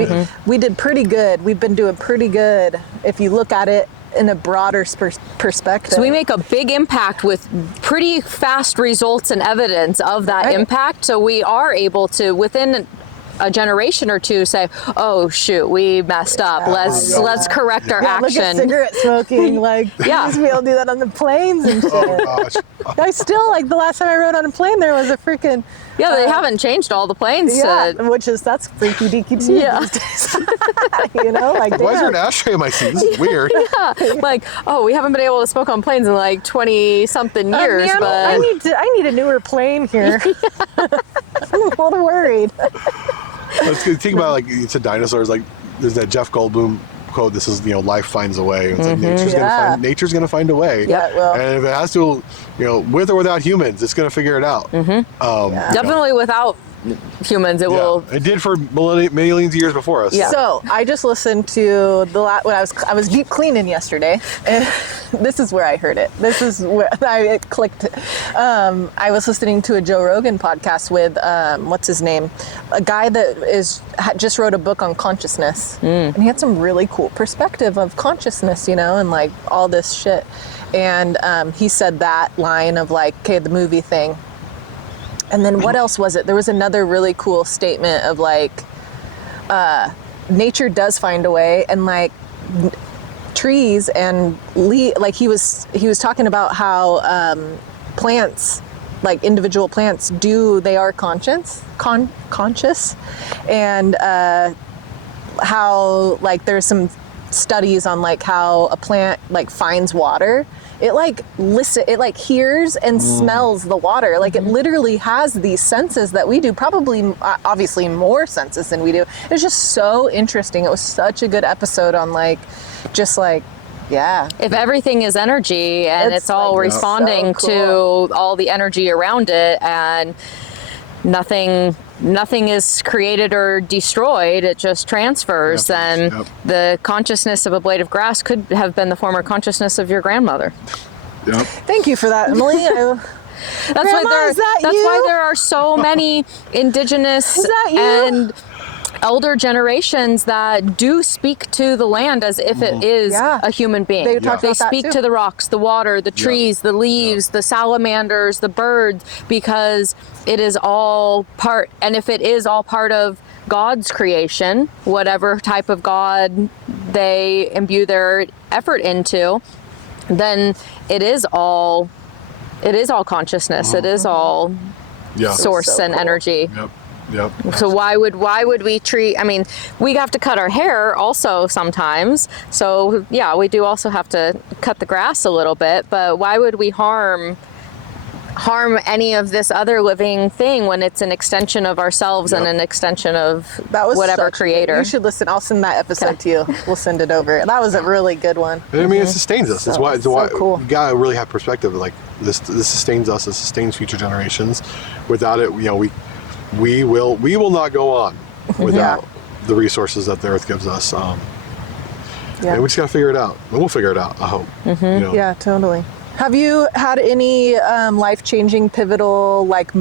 We did pretty good. We've been doing pretty good if you look at it in a broader perspective. So we make a big impact with pretty fast results and evidence of that impact. So we are able to, within a generation or two, say, oh shoot, we messed up. Let's correct our action. Look at cigarette smoking. Used to be able to do that on the planes and shit. Oh gosh. I still the last time I rode on a plane, there was a freaking they haven't changed all the planes. That's freaky deaky too. These days. Why is there an ashtray in my seat? This is weird. Yeah. We haven't been able to smoke on planes in 20 something years. Man, but I need a newer plane here. I'm a little worried. Let's think about it's a dinosaurs. There's that Jeff Goldblum quote. This is life finds a way. It's nature's gonna find a way. Yeah, it will. And if it has to, with or without humans, it's gonna figure it out. Definitely without humans, it will. It did for millions of years before us. Yeah. So I just listened to when I was deep cleaning yesterday, and this is where I heard it. This is where it clicked. I was listening to a Joe Rogan podcast with what's his name, a guy that just wrote a book on consciousness, and he had some really cool perspective of consciousness, and all this shit. And he said that line of okay, the movie thing. And then what else was it? There was another really cool statement of nature does find a way, and trees and he was talking about how plants, individual plants, they are conscious, and how there's some studies on how a plant finds water it like hears and smells the water. Like it literally has these senses that we do, probably obviously more senses than we do. It's just so interesting. It was such a good episode on if everything is energy and it's all responding so cool. to all the energy around it, and nothing is created or destroyed, it just transfers, then the consciousness of a blade of grass could have been the former consciousness of your grandmother. Yep. Thank you for that, Emily. That's why there are so many indigenous and elder generations that do speak to the land as if it is a human being. They speak to the rocks, the water, the trees, the leaves, the salamanders, the birds, because it is all part, and if it is all part of God's creation, whatever type of God they imbue their effort into, then it is all consciousness. It is all source and energy. Yep. So why would we treat, I mean, we have to cut our hair also sometimes. So yeah, we do also have to cut the grass a little bit, but why would we harm any of this other living thing when it's an extension of ourselves and an extension of whatever creator? You should listen. I'll send that episode to you. We'll send it over. That was a really good one. I mean, it sustains us. It's why cool. You gotta really have perspective. Like this sustains us. It sustains future generations. Without it, we will not go on without the resources that the earth gives us. And we just gotta figure it out. And we'll figure it out, I hope. Yeah, totally. Have you had any life-changing, pivotal, like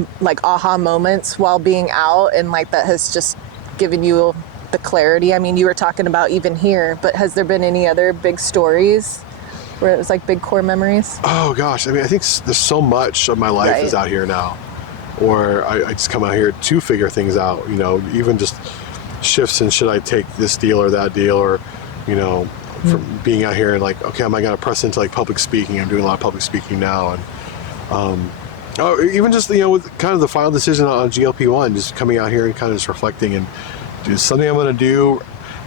aha moments while being out, and like that has just given you the clarity? I mean, you were talking about even here, but has there been any other big stories where it was like big core memories? Oh gosh, I mean, I think there's so much of my life is out here now, or I just come out here to figure things out. Even just shifts in, should I take this deal or that deal, or from being out here and like, okay, am I going to press into like public speaking? I'm doing a lot of public speaking now, and even just with kind of the final decision on GLP-1, just coming out here and kind of just reflecting and do something I'm going to do,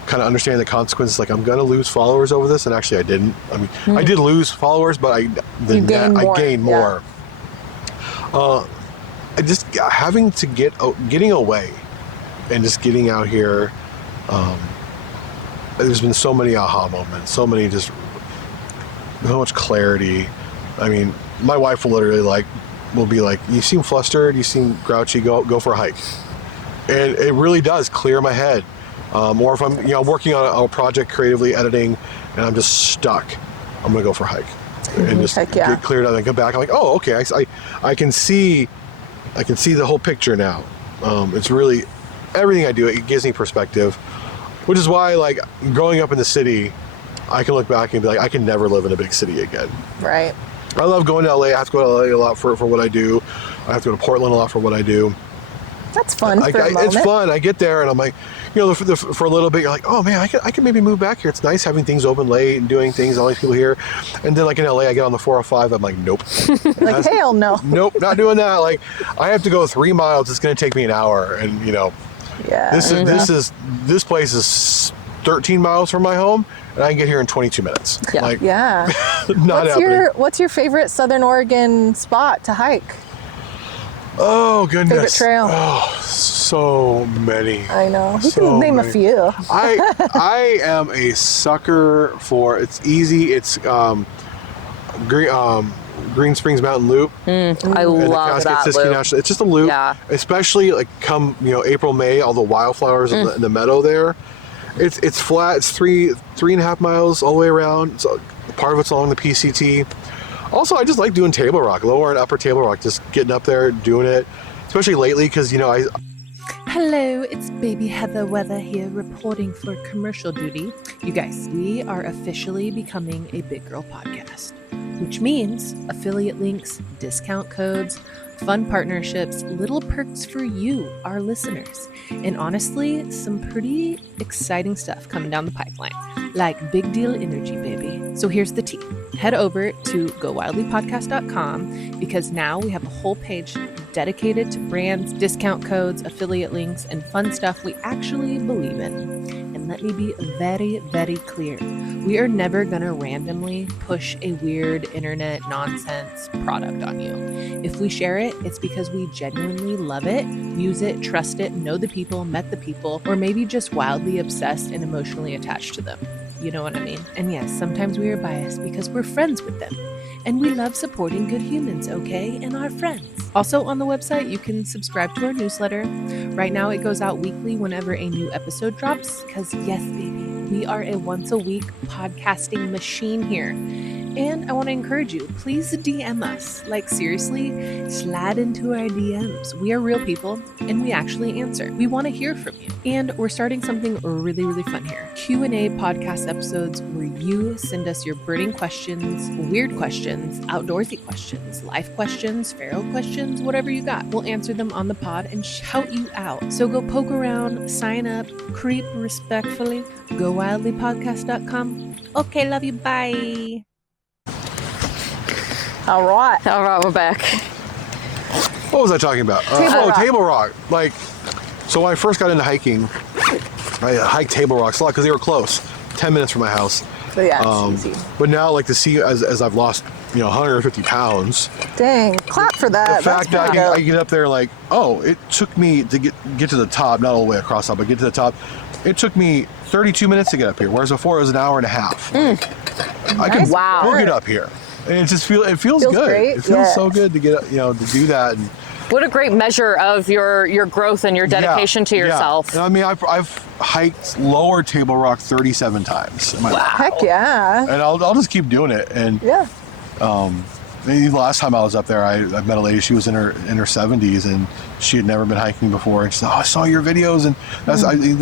kind of understanding the consequences. Like I'm going to lose followers over this, and actually I didn't. I mean, I did lose followers, but I gained more. Just having to getting away and just getting out here. There's been so many aha moments, so much clarity. I mean, my wife will literally will be like, you seem flustered, you seem grouchy, go for a hike. And it really does clear my head. Or if I'm working on a project creatively editing and I'm just stuck, I'm gonna go for a hike and just get cleared out and come back. I'm like, oh, okay, I can see the whole picture now. It's really, everything I do, it gives me perspective. Which is why, like, growing up in the city, I can look back and be like, I can never live in a big city again. Right. I love going to LA. I have to go to LA a lot for what I do. I have to go to Portland a lot for what I do. That's fun for a moment. It's fun. I get there and I'm like, for a little bit, you're like, oh man, I can maybe move back here. It's nice having things open late and doing things, all these people here. And then like in LA, I get on the 405, I'm like, nope. Like, hell no. Nope, not doing that. Like, I have to go 3 miles. It's going to take me an hour. And, this place is 13 miles from my home, and I can get here in 22 minutes. What's your favorite Southern Oregon spot to hike? Oh goodness. Favorite trail? Oh, so many. I know. You can name a few. I am a sucker for. It's easy. It's Green Springs Mountain Loop. I love that loop. National, it's just a loop, especially like come April, May, all the wildflowers in the meadow there. It's flat. It's 3.5 miles all the way around. So part of it's along the PCT. Also, I just like doing Table Rock, lower and upper Table Rock, just getting up there, doing it, especially lately because Hello, it's Baby Heather Weather here reporting for commercial duty. You guys, we are officially becoming a Big Girl podcast, which means affiliate links, discount codes, fun partnerships, little perks for you, our listeners, and honestly, some pretty exciting stuff coming down the pipeline, like big deal energy, baby. So here's the tea. Head over to gowildlypodcast.com because now we have a whole page dedicated to brands, discount codes, affiliate links, and fun stuff we actually believe in. And let me be very, very clear. We are never going to randomly push a weird internet nonsense product on you. If we share it, it's because we genuinely love it, use it, trust it, know the people, met the people, or maybe just wildly obsessed and emotionally attached to them. You know what I mean? And yes, sometimes we are biased because we're friends with them. And we love supporting good humans, okay? And our friends. Also on the website, you can subscribe to our newsletter. Right now it goes out weekly whenever a new episode drops. Because yes, baby, we are a once a week podcasting machine here. And I want to encourage you, please DM us. Like seriously, slide into our DMs. We are real people and we actually answer. We want to hear from you. And we're starting something really, really fun here. Q&A podcast episodes where you send us your burning questions, weird questions, outdoorsy questions, life questions, feral questions, whatever you got. We'll answer them on the pod and shout you out. So go poke around, sign up, creep respectfully, gowildlypodcast.com. Okay, love you, bye. All right, we're back. What was I talking about? Table Rock. Like, so when I first got into hiking, I hiked Table Rocks a lot because they were close, 10 minutes from my house. But yeah, it's easy. But now, like, to see as I've lost, 150 pounds. Dang, clap for that. The fact that I get up there, like, it took me to get to the top, not all the way across top, but get to the top. It took me 32 minutes to get up here, whereas before it was an hour and a half. I can book it up here. And it just feels good. Great. It feels so good to get, to do that. And what a great measure of your growth and your dedication to yourself. Yeah. And I mean, I've hiked Lower Table Rock 37 times. Heck yeah. And I'll just keep doing it. And the last time I was up there, I met a lady. She was in her 70s, and she had never been hiking before. And she said, "Oh, I saw your videos, and this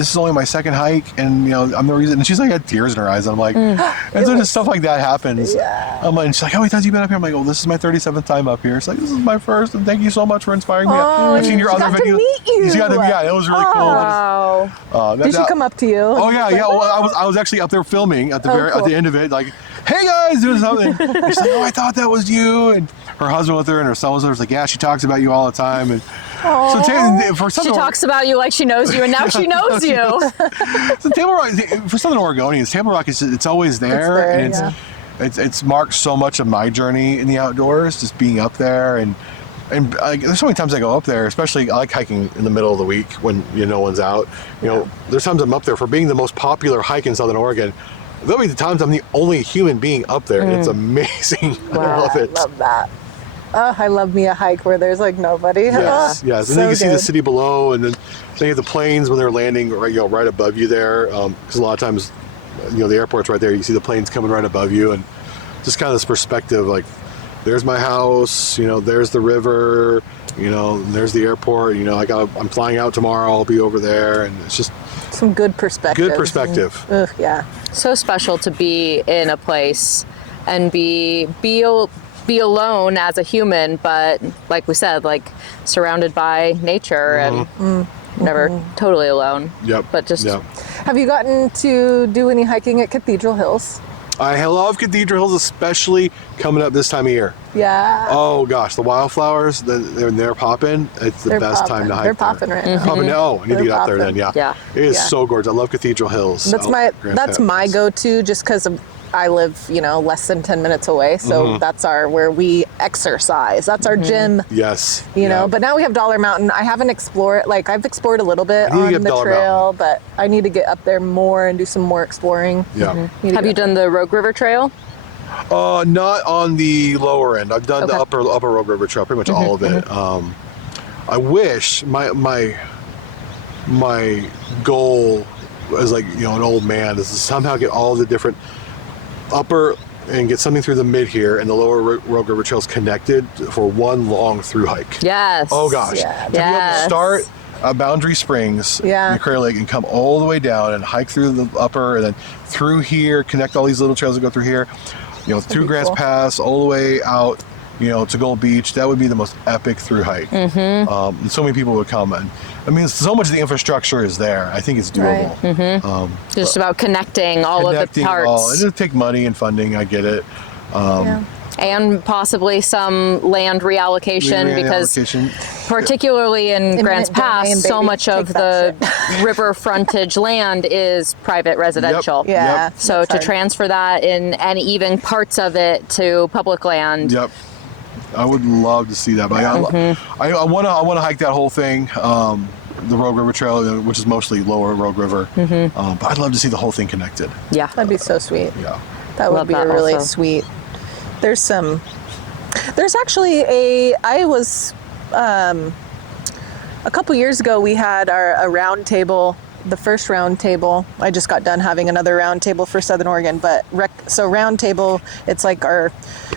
is only my second hike, and I'm the reason." And she's like, had tears in her eyes. And I'm like, and so just stuff like that happens. Yeah. I'm like, and she's like, "How many times have you been up here?" I'm like, "Oh, this is my 37th time up here." It's like, "This is my first, and thank you so much for inspiring me." I've seen your other videos. To meet you. She got to meet. Yeah, it was really cool. Wow. Did she come up to you? Oh yeah. Well, I was actually up there filming at the at the end of it, like, "Hey guys, doing something." And she's like, "Oh, I thought that was you." And her husband with her and her son was there. Was like, "Yeah, she talks about you all the time." And so she talks about you like she knows you, and now she knows you. So Table Rock, for Southern Oregonians, Table Rock it's always there, and it's marked so much of my journey in the outdoors, just being up there, and there's so many times I go up there, especially I like hiking in the middle of the week when no one's out. There's times I'm up there for being the most popular hike in Southern Oregon. There'll be the times I'm the only human being up there. It's amazing. Wow, I love it. I love that. I love me a hike where there's like nobody. Yes. And then you can see the city below, and then you have the planes when they're landing right above you there. Because a lot of times, the airport's right there. You see the planes coming right above you, and just kind of this perspective, like, there's my house, there's the river, there's the airport. I'm flying out tomorrow. I'll be over there, and it's just some good perspective. Yeah. So special to be in a place and be alone as a human, but like we said, like surrounded by nature and never totally alone. Yep. But just. Yep. Have you gotten to do any hiking at Cathedral Hills? I love Cathedral Hills, especially coming up this time of year. Yeah. Oh gosh, the wildflowers, they're popping. It's the best time to hike. They're popping right now. Popping now. I need to get out there then. Yeah. It is so gorgeous. I love Cathedral Hills. That's my go-to, just because I live, less than 10 minutes away. So that's where we exercise. That's our gym. Yes. But now we have Dollar Mountain. I haven't explored, I've explored a little bit on the trail, but I need to get up there more and do some more exploring. Yeah. Have you done the Rogue River Trail? Not on the lower end. I've done the upper Rogue River Trail, pretty much all of it. I wish my goal as an old man is to somehow get all the different upper and get something through the mid here and the lower Rogue River Trails connected for one long through hike. Yes. Oh gosh. Yeah. To be able to start Boundary Springs in Crater Lake and come all the way down and hike through the upper and then through here, connect all these little trails that go through here, through Grants Pass all the way out, to Gold Beach. That would be the most epic through hike. And so many people would come. And I mean, so much of the infrastructure is there. I think it's doable. Right. Just about connecting all of the parts. It'll take money and funding. I get it. And possibly some land reallocation because Particularly in Grants Pass, domain, so baby. much of Take the that river frontage land is private residential. Yeah. So that's to hard. transfer that and even parts of it to public land. Yep. I would love to see that, but I want to hike that whole thing, the Rogue River Trail, which is mostly lower Rogue River. But I'd love to see the whole thing connected. Yeah. That'd be so sweet. Yeah. That would Love be that really also. sweet. There's actually a couple years ago we had a round table, the first round table. I just got done having another round table for Southern Oregon, but so round table, it's like our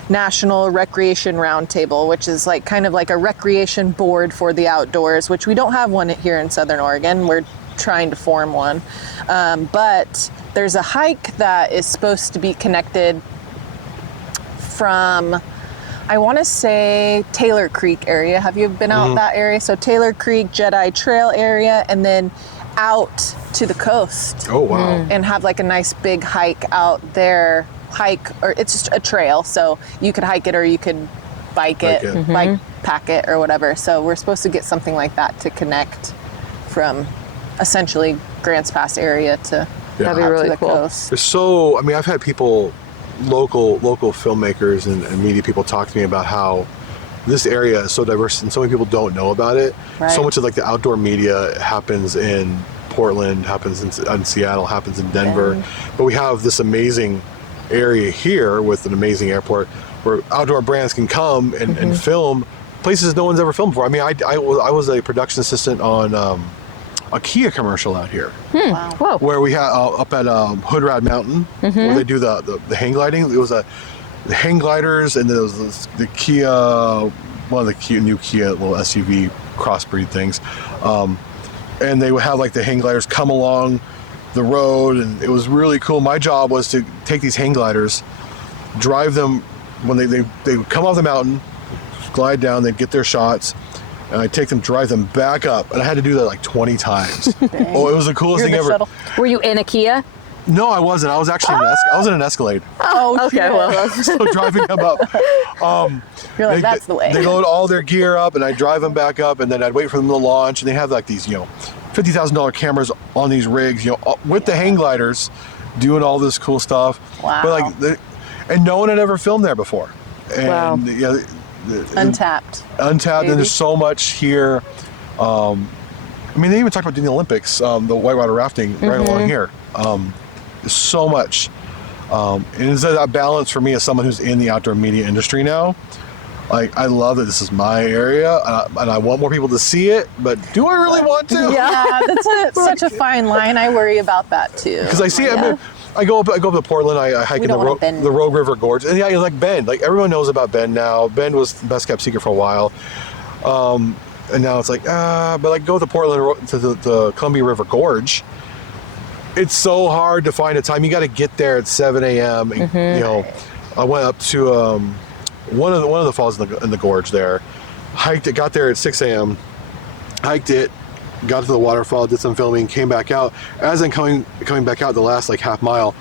national recreation round table, which is like kind of like a recreation board for the outdoors, which we don't have one here in Southern Oregon. We're trying to form one. But there's a hike that is supposed to be connected from, I want to say, Taylor Creek area. Have you been out that area? So Taylor Creek, Jedi Trail area, and then out to the coast. Oh, wow. And have like a nice big hike out there. Or it's just a trail, so you could hike it or you could bike it, bike pack it or whatever. So we're supposed to get something like that to connect from essentially Grants Pass area to That'd be out really to the cool. coast. I mean, I've had people, local filmmakers and media people talk to me about how this area is so diverse and so many people don't know about it. Right. So much of like the outdoor media happens in Portland, happens in Seattle, happens in Denver. But we have this amazing area here with an amazing airport where outdoor brands can come and film places no one's ever filmed before. I mean, I was a production assistant on a Kia commercial out here. Wow. Whoa. Where we had up at Hoodrad Mountain, where they do the hang gliding. It was the hang gliders, and there was the Kia, one of the new Kia little SUV crossbreed things, and they would have like the hang gliders come along the road, and it was really cool. My job was to take these hang gliders, drive them when they would come off the mountain, glide down, they'd get their shots. And I'd take them, drive them back up, and I had to do that like 20 times. Oh, it was the coolest You're thing the ever. shuttle. Were you in a Kia? No, I wasn't. I was actually I was in an Escalade. Oh, Okay, shit. well, So driving them up. You're like, that's the way. They load all their gear up, and I'd drive them back up, and then I'd wait for them to launch. And they have like these, $50,000 cameras on these rigs, with the hang gliders, doing all this cool stuff. Wow. But like, and no one had ever filmed there before. And Wow. Untapped. And Maybe. there's so much here. I mean, they even talked about doing the Olympics, the whitewater rafting right along here. There's so much. And it's that balance for me as someone who's in the outdoor media industry now. Like, I love that this is my area, and I want more people to see it, but do I really want to? Yeah, that's such a fine line. I worry about that too. Because I see it. I mean, I go up to Portland. I hike We in don't wanna bend. the Rogue River Gorge, and yeah, like Bend. Like everyone knows about Bend now. Bend was the best kept secret for a while, and now it's like but like go to Portland to the Columbia River Gorge. It's so hard to find a time. You got to get there at 7 a.m. And, I went up to one of the falls in the gorge there, hiked it, got there at 6 a.m. Hiked it. Got to the waterfall, did some filming, came back out. As I'm coming back out the last like half mile,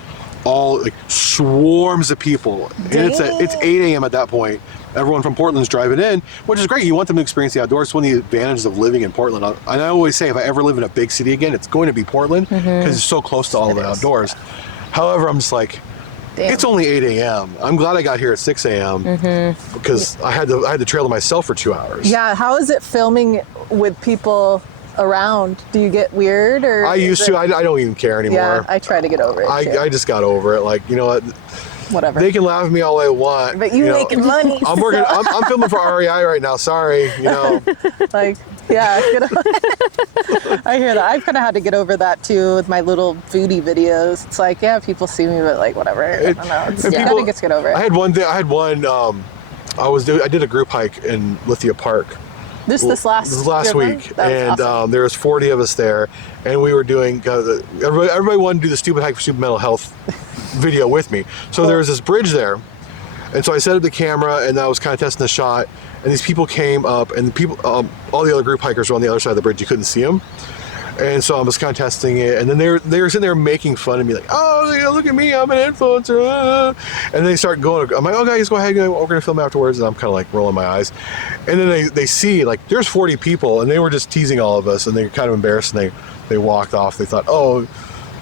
all like swarms of people. And it's 8 a.m. at that point. Everyone from Portland's driving in, which is great. You want them to experience the outdoors. It's one of the advantages of living in Portland. And I always say, if I ever live in a big city again, it's going to be Portland because it's so close to all the outdoors. However, I'm just like, it's only 8 a.m. I'm glad I got here at 6 a.m. Because I had to trail to myself for 2 hours. Yeah, how is it filming with people around? Do you get weird or? I used to. I don't even care anymore. Yeah, I try to get over it. too. I just got over it. Like, you know what? Whatever. They can laugh at me all they want. But you making money. I'm working. I'm filming for REI right now. Sorry, Like, yeah, I hear that. I've kind of had to get over that too with my little foodie videos. It's like, yeah, people see me, but like, whatever. I don't know. It's, you gotta get over it. I had one. I did a group hike in Lithia Park. This last week, That was and awesome. there was 40 of us there, and we were doing. Everybody wanted to do the stupid hike for stupid mental health video with me. So there was this bridge there, and so I set up the camera, and I was kind of testing the shot. And these people came up, and all the other group hikers were on the other side of the bridge. You couldn't see them, And so I was kind of testing it, and then they were sitting there making fun of me, like, oh, look at me, I'm an influencer. And they start going, I'm like, oh, guys, go ahead, we're going to film afterwards. And I'm kind of like rolling my eyes. And then they see, like, there's 40 people, and they were just teasing all of us, and they're kind of embarrassed, and they walked off. They thought, oh,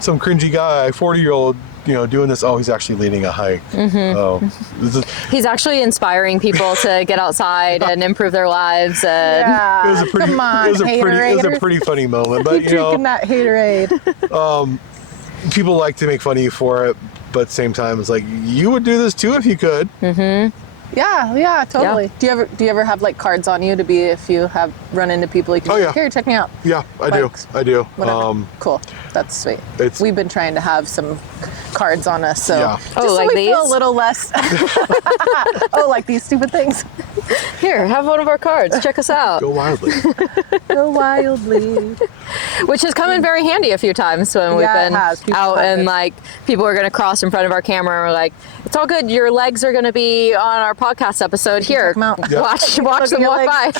some cringy guy, 40-year-old, doing this. Oh, he's actually leading a hike. Oh, He's actually inspiring people to get outside and improve their lives. And Yeah. It was a pretty, Come on, it was a haterators. pretty funny moment. But Keep drinking that haterade. people like to make fun of you for it, but at the same time, it's like you would do this too if you could. Yeah, totally. Yeah. Do you ever have like cards on you to be if you have run into people you can Oh, be yeah. like, here, check me out. Yeah, I Bikes. do. Whatever. Cool. That's sweet. It's- We've been trying to have some cards on us, so Yeah. just Oh, so like we feel a these? little less. Oh, like these stupid things. here, have one of our cards. Check us out. Go wildly. Go wildly. Which has come in very handy a few times when we've Yeah, it been has. People out have and been. like people are going to cross in front of our camera and we're like, it's all good. Your legs are going to be on our podcast episode. Here, check 'em out. Yeah. watch Look at them your walk by.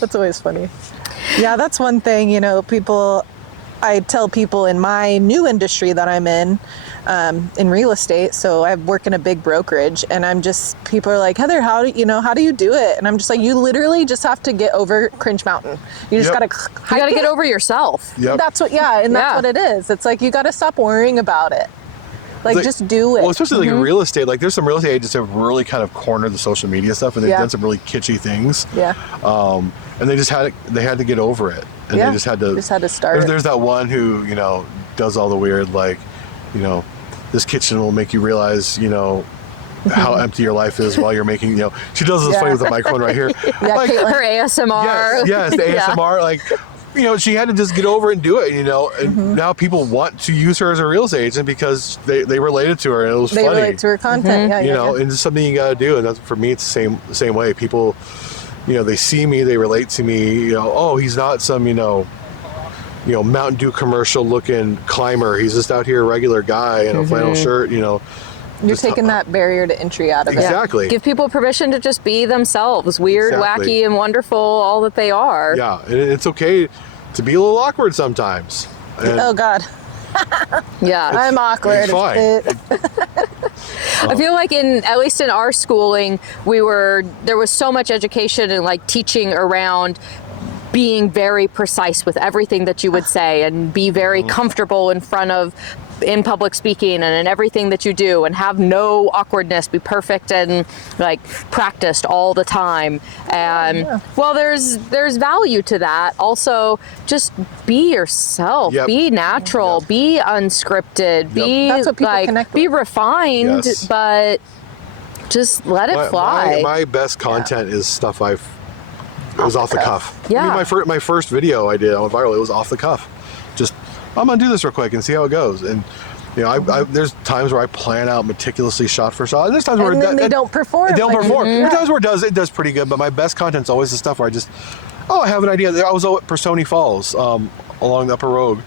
That's always funny. Yeah, that's one thing, I tell people in my new industry that I'm in real estate. So I work in a big brokerage, and people are like, Heather, how do you do it? And I'm just like, you literally just have to get over Cringe Mountain. You just Yep. gotta You got to get over yourself. Yep. That's what Yeah. it is. It's like, you gotta stop worrying about it. Like, just do it. Well, especially like in real estate, like there's some real estate agents that have really kind of cornered the social media stuff, and they've Yeah. done some really kitschy things. Yeah. And they had to get over it, and Yeah. they just had to start. There's that one who does all the weird, like, this kitchen will make you realize how empty your life is while you're making, she does this Yeah. funny with the microphone right here. Yeah, Like, Caitlin. Her ASMR. yes, the Yeah. ASMR, like, she had to just get over it and do it, and now people want to use her as a real estate agent because they related to her and it was They funny. relate to her content. Yeah, yeah. And it's something you got to do. And that's, for me, it's the same way. People, they see me, they relate to me, oh, he's not some, Mountain Dew commercial looking climber. He's just out here a regular guy in a flannel shirt, You're just- taking that barrier to entry out of it. Exactly. Give people permission to just be themselves, weird, Exactly. wacky, and wonderful, all that they are. Yeah. And it's okay to be a little awkward sometimes. And Oh God, Yeah. I'm awkward. It's fine. I feel like at least in our schooling, there was so much education and like teaching around being very precise with everything that you would say and be very comfortable in public speaking and in everything that you do and have no awkwardness, be perfect and like practiced all the time. And well, there's value to that. Also, just be yourself, Yep. be natural, be unscripted, be That's what people like, connect be with. refined, Yes. but just let it fly. My best content is stuff it was off the cuff. Yeah. I mean, my first video I did, I went viral, it was off the cuff. Just, I'm gonna do this real quick and see how it goes. And there's times where I plan out meticulously shot for shot, and there's times where And then they don't perform. They don't Like, perform. yeah. There's times where it does pretty good, but my best content's always the stuff where I have an idea. I was at Persony Falls along the Upper Road,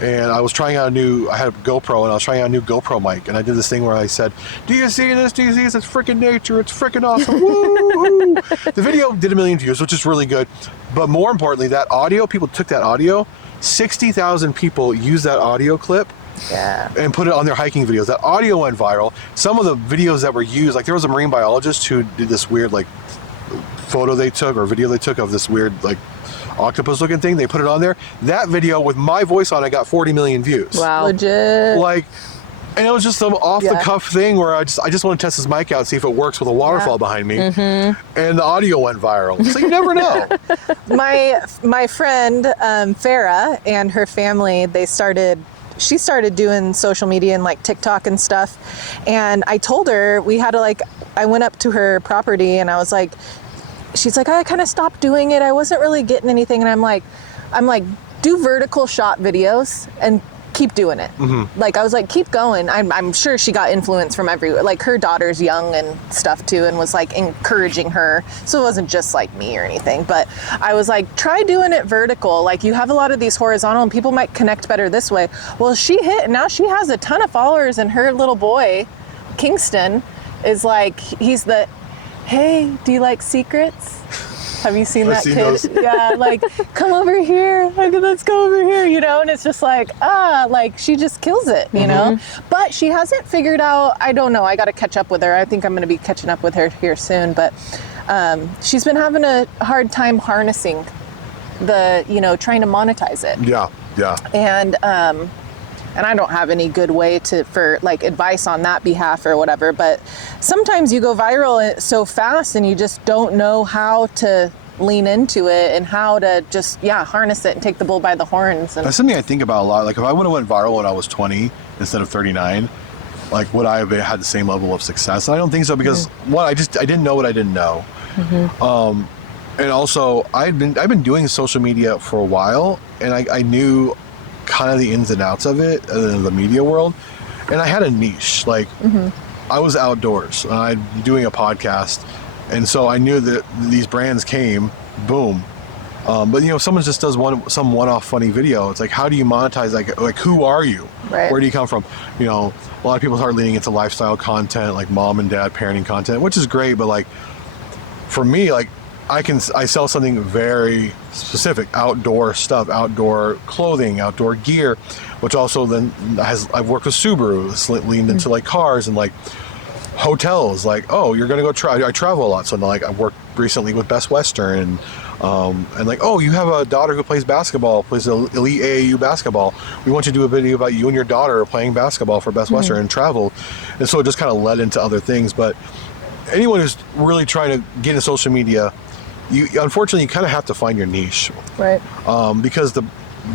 and I was trying out I had a GoPro, and I was trying out a new GoPro mic, and I did this thing where I said, do you see this? Do you see this? It's freaking nature. It's freaking awesome. Woo! The video did 1 million views, which is really good. But more importantly, that audio, people took that audio, 60,000 people used that audio clip Yeah. and put it on their hiking videos. That audio went viral. Some of the videos that were used, like there was a marine biologist who did this weird like photo they took or video they took of this weird like octopus looking thing. They put it on there. That video with my voice on it got 40 million views. Wow. Legit. Like, and it was just some off the cuff thing where I just want to test this mic out, see if it works with a waterfall behind me. And the audio went viral. So you never know. My friend Farah and her family, she started doing social media and like TikTok and stuff. And I told her I went up to her property and I was like, she's like, I kind of stopped doing it. I wasn't really getting anything. And I'm like, do vertical shot videos and keep doing it. Like, I was like, keep going. I'm sure she got influence from everywhere. Like, her daughter's young and stuff too, and was like encouraging her. So it wasn't just like me or anything, but I was like, try doing it vertical. Like, you have a lot of these horizontal and people might connect better this way. Well, now she has a ton of followers, and her little boy, Kingston, is like, he's the, hey, do you like secrets? Have you seen I've that seen kid? those. Yeah, like, come over here. Like, let's go over here, you know? And it's just like, like, she just kills it, you know? But she hasn't figured out, I don't know, I got to catch up with her. I think I'm going to be catching up with her here soon. But she's been having a hard time harnessing the, you know, trying to monetize it. Yeah. And I don't have any good way for like advice on that behalf or whatever, but sometimes you go viral so fast and you just don't know how to lean into it and how to just, harness it and take the bull by the horns. And that's something I think about a lot. Like if I would have went viral when I was 20 instead of 39, like would I have had the same level of success? And I don't think so because one, I didn't know what I didn't know. And also I've been doing social media for a while and I knew kind of the ins and outs of it in the media world, and I had a niche. Like I was outdoors, I'm doing a podcast, and so I knew that these brands came, boom. But you know, someone just does some one-off funny video. It's like, how do you monetize? Like who are you? Right. Where do you come from? You know, a lot of people start leaning into lifestyle content, like mom and dad parenting content, which is great. But like for me, like I sell something very specific, outdoor stuff, outdoor clothing, outdoor gear, which also then I've worked with Subaru, it's leaned into like cars and like hotels, like, oh, you're going to go I travel a lot. So like I worked recently with Best Western and like, oh, you have a daughter who plays basketball, plays elite AAU basketball. We want you to do a video about you and your daughter playing basketball for Best Western and travel. And so it just kind of led into other things. But anyone who's really trying to get into social media, unfortunately, you kind of have to find your niche, right? Because the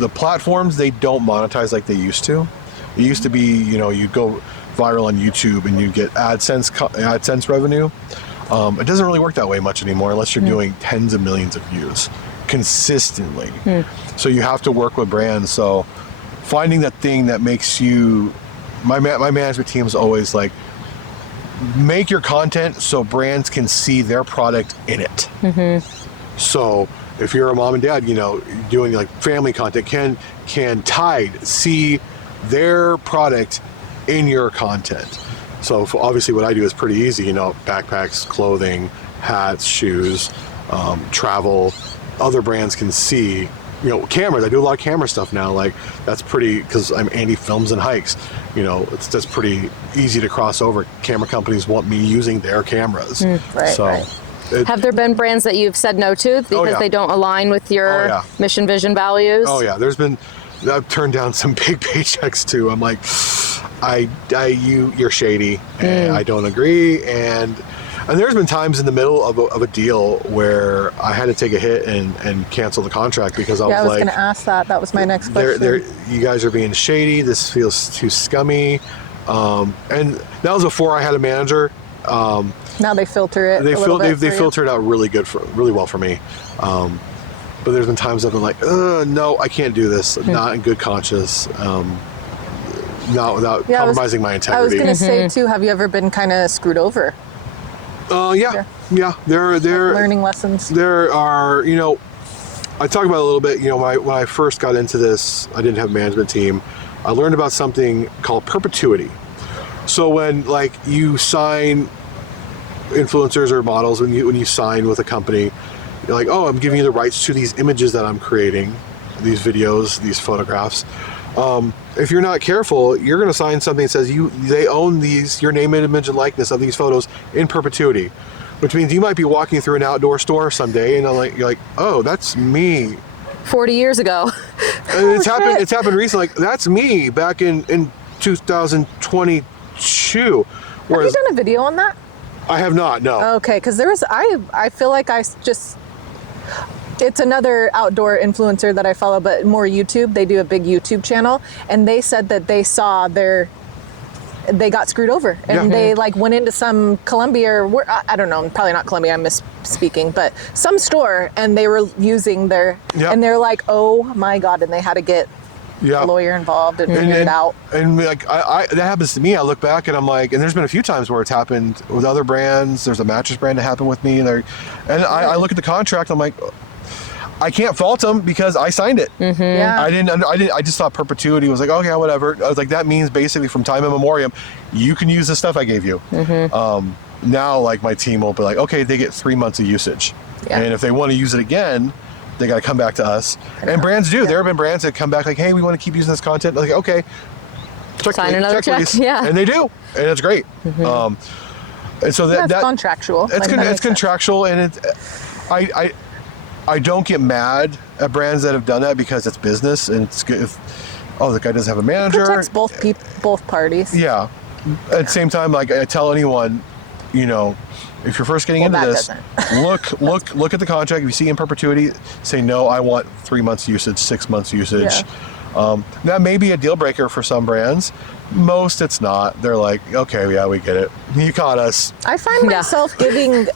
platforms, they don't monetize like they used to. It used to be, you know, you go viral on YouTube and you get AdSense revenue. It doesn't really work that way much anymore unless you're doing tens of millions of views consistently. So you have to work with brands. So finding that thing that makes you, my management team is always like, make your content so brands can see their product in it. So if you're a mom and dad, you know, doing like family content, can Tide see their product in your content? So obviously what I do is pretty easy, you know, backpacks, clothing, hats, shoes, travel. Other brands can see, you know, cameras. I do a lot of camera stuff now. Like that's pretty, because I'm Andy Films and Hikes. You know, that's pretty easy to cross over. Camera companies want me using their cameras. Right. Have there been brands that you've said no to because they don't align with your mission, vision, values? Oh yeah, I've turned down some big paychecks too. I'm like, you're shady, and I don't agree. And there's been times in the middle of a deal where I had to take a hit and cancel the contract because I was like, going to ask that. That was my next question. You guys are being shady. This feels too scummy. And that was before I had a manager. Now they filter it. They filter it out really well for me. But there's been times I've been like, no, I can't do this. Not in good conscience. Not without compromising my integrity. I was going to say too, have you ever been kind of screwed over? Yeah. There like learning lessons. There are, you know, I talked about it a little bit. You know, when I first got into this, I didn't have a management team. I learned about something called perpetuity. So when like you sign influencers or models, when you sign with a company, you're like, oh, I'm giving you the rights to these images that I'm creating, these videos, these photographs. If you're not careful, you're going to sign something that says they own your name, image, and likeness of these photos in perpetuity, which means you might be walking through an outdoor store someday and you're like, oh, that's me. 40 years ago. And it's happened recently. Like, that's me back in 2022. Whereas, have you done a video on that? I have not, no. Okay, because I feel like it's another outdoor influencer that I follow, but more YouTube. They do a big YouTube channel, and they said that they saw they got screwed over, and they like went into some Columbia or I don't know, probably not Columbia, I'm misspeaking, but some store, and they were using and they're like, oh my God, and they had to get a lawyer involved and figure it out. And like that happens to me. I look back and I'm like, and there's been a few times where it's happened with other brands. There's a mattress brand that happened with me, I look at the contract. I'm like, I can't fault them because I signed it. I just thought perpetuity was like, oh yeah, whatever. I was like, that means basically from time immemorial, you can use the stuff I gave you. Now, like my team will be like, okay, they get 3 months of usage. Yeah. And if they want to use it again, they got to come back to us. And brands do. There have been brands that come back like, hey, we want to keep using this content. Like, okay, Sign another check. please. Yeah. And they do, and it's great. And so That's contractual. It's contractual, and I don't get mad at brands that have done that because it's business, and it's good. The guy doesn't have a manager. It protects both parties. Yeah. At the same time, like I tell anyone, if you're first getting into this, look at the contract. If you see in perpetuity, say no. I want 3 months usage, 6 months usage. Yeah. That may be a deal breaker for some brands. Most it's not. They're like, okay, yeah, we get it. You caught us. I find myself giving in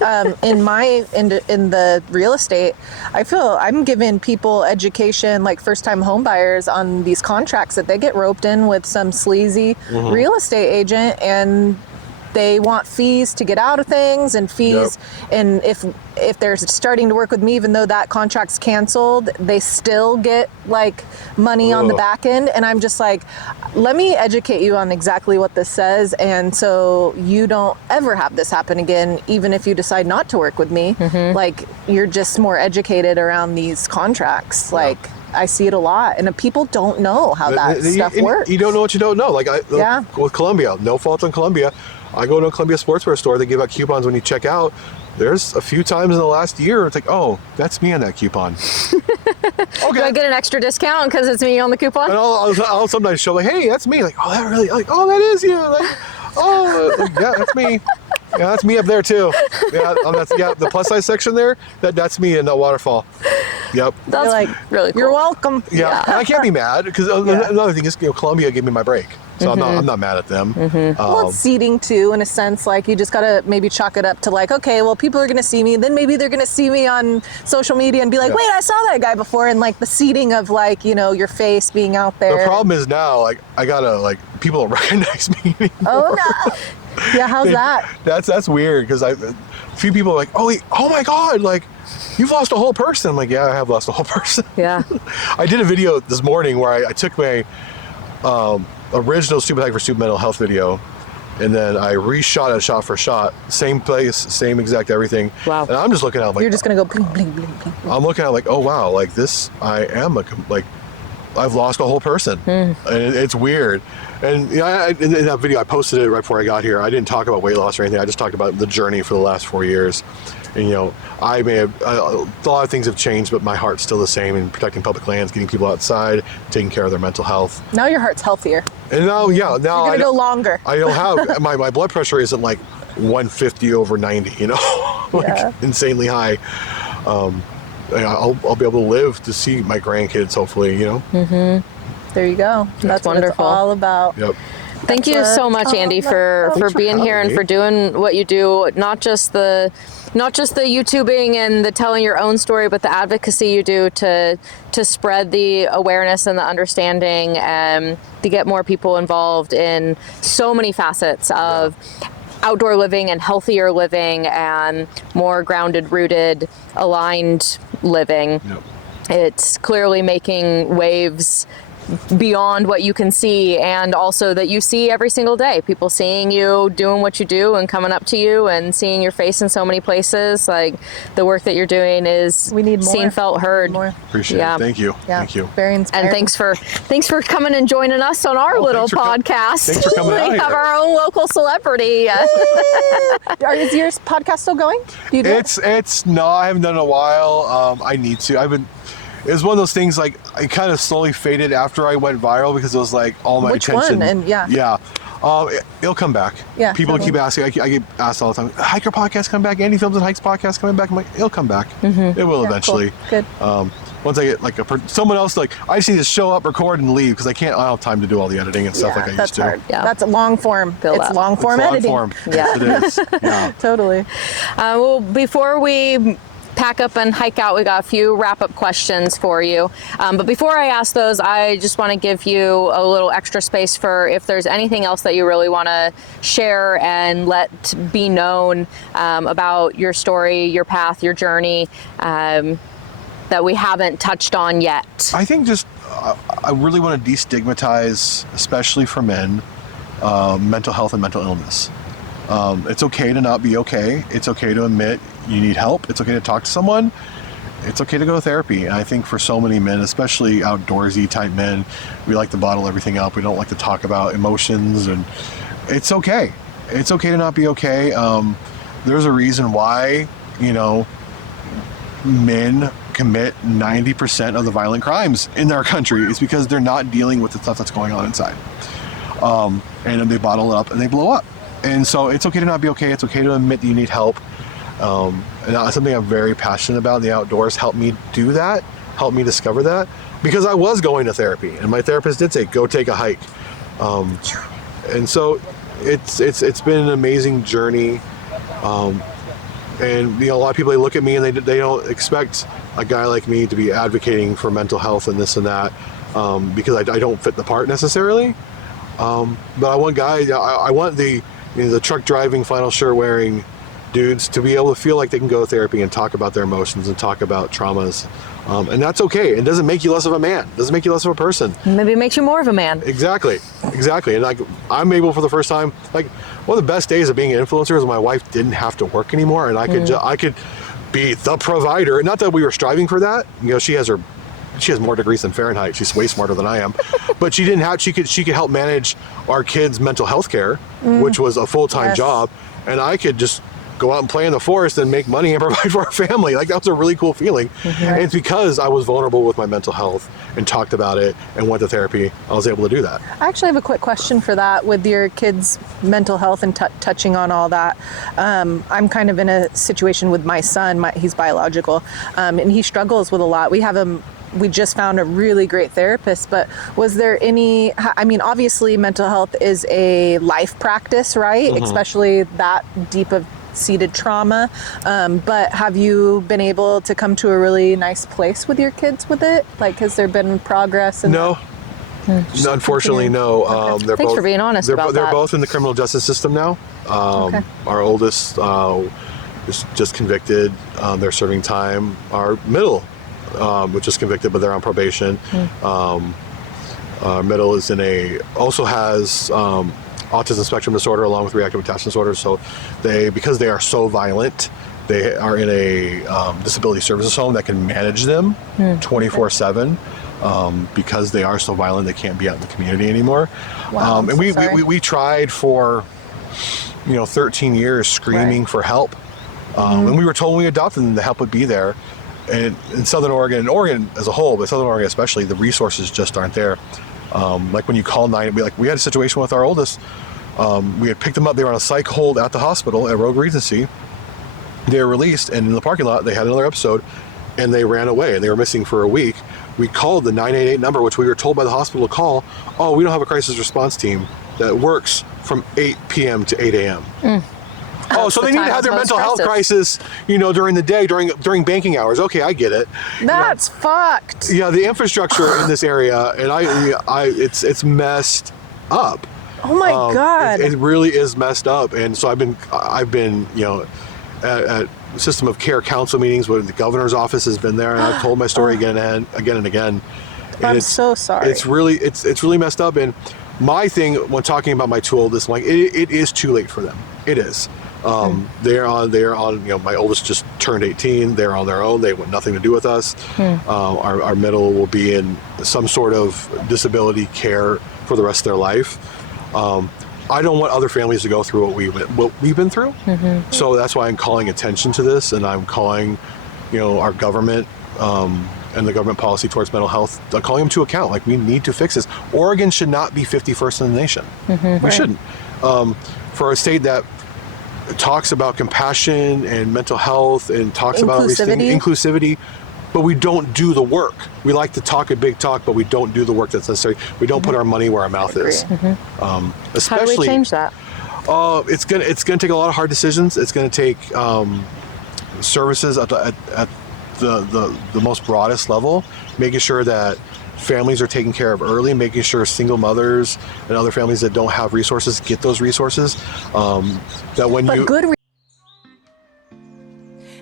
the real estate. I feel I'm giving people education, like first-time home buyers, on these contracts that they get roped in with some sleazy real estate agent, and they want fees to get out of things and fees. Yep. And if they're starting to work with me, even though that contract's canceled, they still get like money on the back end. And I'm just like, let me educate you on exactly what this says. And so you don't ever have this happen again, even if you decide not to work with me. Like, you're just more educated around these contracts. Like, I see it a lot, and people don't know how that stuff works. You don't know what you don't know. Like with Columbia, no fault on Columbia. I go to a Columbia sportswear store. They give out coupons when you check out. There's a few times in the last year, it's like, oh, that's me on that coupon. Okay. Do I get an extra discount because it's me on the coupon? And I'll sometimes show like, hey, that's me. Like, oh, that really, like, oh, that is you. Like, oh, like, yeah, that's me. Yeah, that's me up there too. Yeah, the plus size section there. That's me in that waterfall. Yep. That's like really cool. You're welcome. Yeah, and I can't be mad because another thing is, Columbia gave me my break, so I'm not mad at them. Well, it's seating too, in a sense. Like, you just gotta maybe chalk it up to like, okay, well, people are gonna see me. Then maybe they're gonna see me on social media and be like, wait, I saw that guy before. And like the seating of like, your face being out there. The problem is now, like, I gotta like people don't recognize me anymore. Oh no. Yeah, how's that? That's weird because a few people are like, oh my God, like, you've lost a whole person. I'm like, yeah, I have lost a whole person. Yeah. I did a video this morning where I took my original Stupid Hike for Stupid Mental Health video, and then I reshot it shot for shot, same place, same exact everything. Wow. And I'm just looking at it like, You're just gonna go bling bling bling bling. I'm looking at it like, oh wow, like this, I've lost a whole person, and it's weird. And in that video, I posted it right before I got here. I didn't talk about weight loss or anything. I just talked about the journey for the last 4 years. And I may have a lot of things have changed, but my heart's still the same in protecting public lands, getting people outside, taking care of their mental health. Now your heart's healthier. And now You're gonna go longer. I don't have my blood pressure isn't like 150 over 90, like insanely high. I'll be able to live to see my grandkids, hopefully, There you go. That's what it's wonderful. all about. Yep. Thank you so much, Andy, for being here and for doing what you do. Not just the YouTubing and the telling your own story, but the advocacy you do to spread the awareness and the understanding, to get more people involved in so many facets of outdoor living and healthier living and more grounded, rooted, aligned living. Yep. It's clearly making waves beyond what you can see, and also that you see every single day. People seeing you doing what you do and coming up to you and seeing your face in so many places. Like, the work that you're doing is We need more. seen, felt, heard. Appreciate it. Thank you. Yeah. Thank you. Very inspiring. And thanks for coming and joining us on our little podcast. Thanks for coming out We have here. our own local celebrity. Is your podcast still going? Do you do it? It's no, I haven't done it in a while. I need to. It was one of those things, like, I kind of slowly faded after I went viral because it was like all my Which attention. one? And It'll come back. Yeah, People totally. keep asking. I get asked all the time, hiker podcast come back, Andy Films and Hikes podcast coming back. I'm like, it'll come back. It will eventually. Cool. Good. Once I get like someone else, like, I just need to show up, record, and leave because I don't have time to do all the editing and stuff like I that's used to. hard. Yeah. That's a long form. It's long form It's editing. long form. Yeah. Yes, it is. Yeah. Totally. Well, before we pack up and hike out, we got a few wrap-up questions for you. But before I ask those, I just want to give you a little extra space for if there's anything else that you really want to share and let be known about your story, your path, your journey, that we haven't touched on yet. I think just I really want to destigmatize, especially for men, mental health and mental illness. It's okay to not be okay. It's okay to admit you need help. It's okay to talk to someone. It's okay to go to therapy. And I think for so many men, especially outdoorsy type men, we like to bottle everything up. We don't like to talk about emotions, and it's okay. It's okay to not be okay. There's a reason why, men commit 90% of the violent crimes in our country. It's because they're not dealing with the stuff that's going on inside. And then they bottle it up and they blow up. And so it's okay to not be okay. It's okay to admit that you need help. And that's something I'm very passionate about. The outdoors helped me do that, helped me discover that, because I was going to therapy, and my therapist did say, go take a hike. And so it's been an amazing journey. And a lot of people, they look at me and they don't expect a guy like me to be advocating for mental health and this and that, because I don't fit the part necessarily. But I want guys, I want the truck driving, flannel shirt wearing dudes to be able to feel like they can go to therapy and talk about their emotions and talk about traumas. And that's okay. It doesn't make you less of a man. It doesn't make you less of a person. Maybe it makes you more of a man. Exactly. And I'm able for the first time, one of the best days of being an influencer is my wife didn't have to work anymore, and I could be the provider. Not that we were striving for that. She has more degrees than Fahrenheit. She's way smarter than I am. But she could help manage our kids' mental health care, which was a full-time job, and I could just go out and play in the forest and make money and provide for our family. That was a really cool feeling. And it's because I was vulnerable with my mental health and talked about it and went to therapy, I was able to do that. I actually have a quick question for that with your kids' mental health and touching on all that. I'm kind of in a situation with my son, he's biological, and he struggles with a lot. We just found a really great therapist, but was there any, obviously mental health is a life practice, right? Especially that deep of seated trauma. But have you been able to come to a really nice place with your kids with it? Has there been progress? No. Unfortunately, no. Okay. Thanks for being honest about that. They're both in the criminal justice system now. Our oldest is just convicted. They're serving time. Our middle, which is convicted, but they're on probation. Our middle is also has autism spectrum disorder along with reactive attachment disorder. So because they are so violent, they are in a disability services home that can manage them 24/7. Because they are so violent, they can't be out in the community anymore. Wow, and we tried for 13 years screaming for help. And we were told when we adopted them the help would be there. And in Southern Oregon, and Oregon as a whole, but Southern Oregon especially, the resources just aren't there. When you call 9, we had a situation with our oldest. We had picked them up. They were on a psych hold at the hospital at Rogue Regency. They were released, and in the parking lot, they had another episode, and they ran away, and they were missing for a week. We called the 988 number, which we were told by the hospital to call. Oh, we don't have a crisis response team that works from 8 p.m. to 8 a.m. Oh, so they need to have their mental health crisis, during the day, during banking hours. Okay, I get it. That's fucked. Yeah, the infrastructure in this area, and it's messed up. Oh my God. It really is messed up, and so I've been at system of care council meetings where the governor's office has been there, and I've told my story again and again. And I'm so sorry. It's really messed up. And my thing when talking about my two oldest, it is too late for them. It is. They're on, my oldest just turned 18. They're on their own. They want nothing to do with us. Our middle will be in some sort of disability care for the rest of their life. I don't want other families to go through what we've been through. So that's why I'm calling attention to this, and I'm calling, our government, and the government policy towards mental health, calling them to account. We need to fix this. Oregon should not be 51st in the nation. We shouldn't. For a state that talks about compassion and mental health and talks about inclusivity, but we don't do the work. We like to talk a big talk, but we don't do the work that's necessary. We don't put our money where our mouth is. Especially, how do we change that? It's gonna take a lot of hard decisions. It's gonna take services at the most broadest level, making sure that families are taken care of early, making sure single mothers and other families that don't have resources get those resources.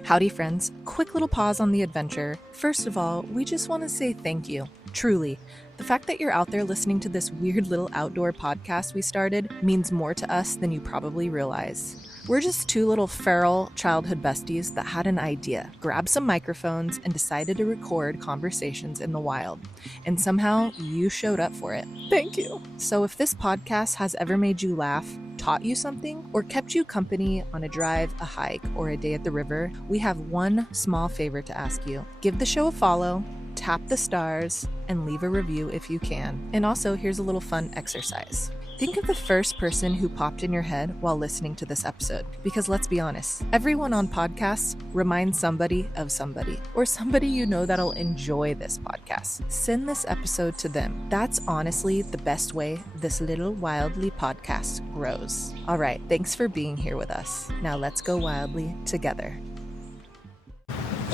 Howdy, friends. Quick little pause on the adventure. First of all, we just want to say thank you. Truly. The fact that you're out there listening to this weird little outdoor podcast we started means more to us than you probably realize. We're just two little feral childhood besties that had an idea, grabbed some microphones, and decided to record conversations in the wild. And somehow you showed up for it. Thank you. So if this podcast has ever made you laugh, taught you something, or kept you company on a drive, a hike, or a day at the river, we have one small favor to ask you. Give the show a follow, tap the stars, and leave a review if you can. And also, here's a little fun exercise. Think of the first person who popped in your head while listening to this episode. Because let's be honest, everyone on podcasts reminds somebody of somebody, or somebody you know that'll enjoy this podcast. Send this episode to them. That's honestly the best way this little wildly podcast grows. All right, thanks for being here with us. Now let's go wildly together.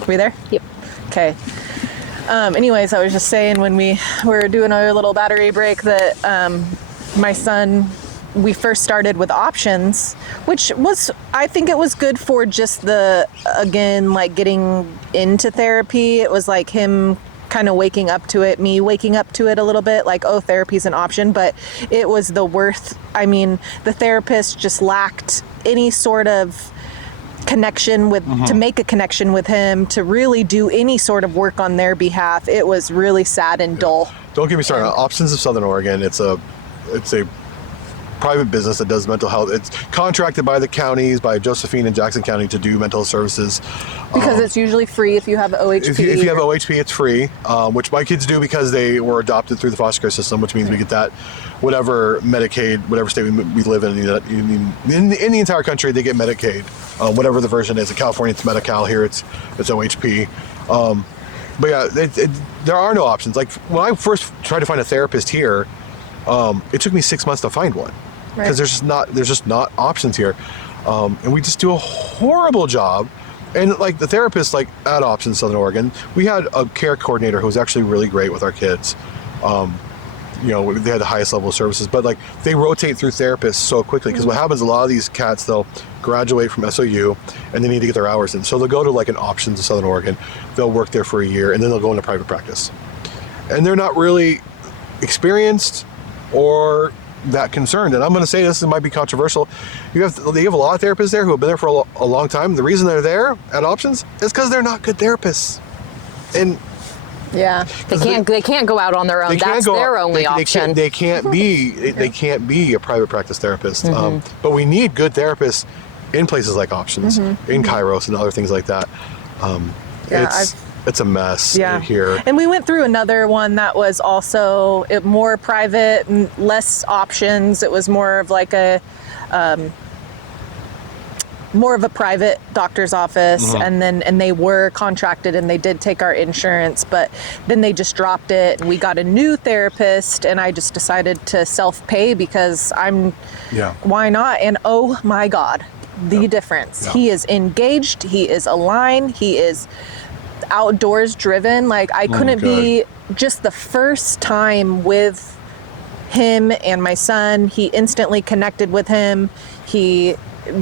We there? Yep. Okay. Anyways, I was just saying when we were doing our little battery break that my son, we first started with options, which was, I think it was good for just the, again, like getting into therapy. It was like him kind of waking up to it, me waking up to it a little bit, like, oh, therapy's an option, but it was the worth. I mean, the therapist just lacked any sort of connection with, to make a connection with him, to really do any sort of work on their behalf. It was really sad and dull. Don't get me started. Options of Southern Oregon, it's a private business that does mental health. It's contracted by the counties, by Josephine and Jackson County, to do mental services. Because it's usually free if you have OHP. If you have OHP, it's free, which my kids do because they were adopted through the foster care system, which means we get that whatever Medicaid, whatever state we live in the entire country, they get Medicaid, whatever the version is. In California, it's Medi-Cal. Here, it's OHP. But yeah, there are no options. Like when I first tried to find a therapist here, it took me 6 months to find one because there's just not options here, and we just do a horrible job. And like the therapist, like at Options Southern Oregon, we had a care coordinator who was actually really great with our kids. They had the highest level of services, but like they rotate through therapists so quickly because what happens, a lot of these cats, they'll graduate from SOU and they need to get their hours in. So they'll go to like an Options of Southern Oregon, they'll work there for a year, and then they'll go into private practice. And they're not really experienced or that concerned. And I'm going to say this, it might be controversial. They have a lot of therapists there who have been there for a long time. The reason they're there at Options is because they're not good therapists. And yeah, they can't go out on their own. That's their only option. They can't be a private practice therapist. But we need good therapists in places like Options, in Kairos and other things like that. It's a mess here. And we went through another one that was also more private and less options. It was more of like more of a private doctor's office, and they were contracted and they did take our insurance, but then they just dropped it and we got a new therapist, and I just decided to self-pay because why not? And oh my God, the difference. He is engaged, he is aligned, he is outdoors driven. Like I couldn't be, just the first time with him and my son, he instantly connected with him. He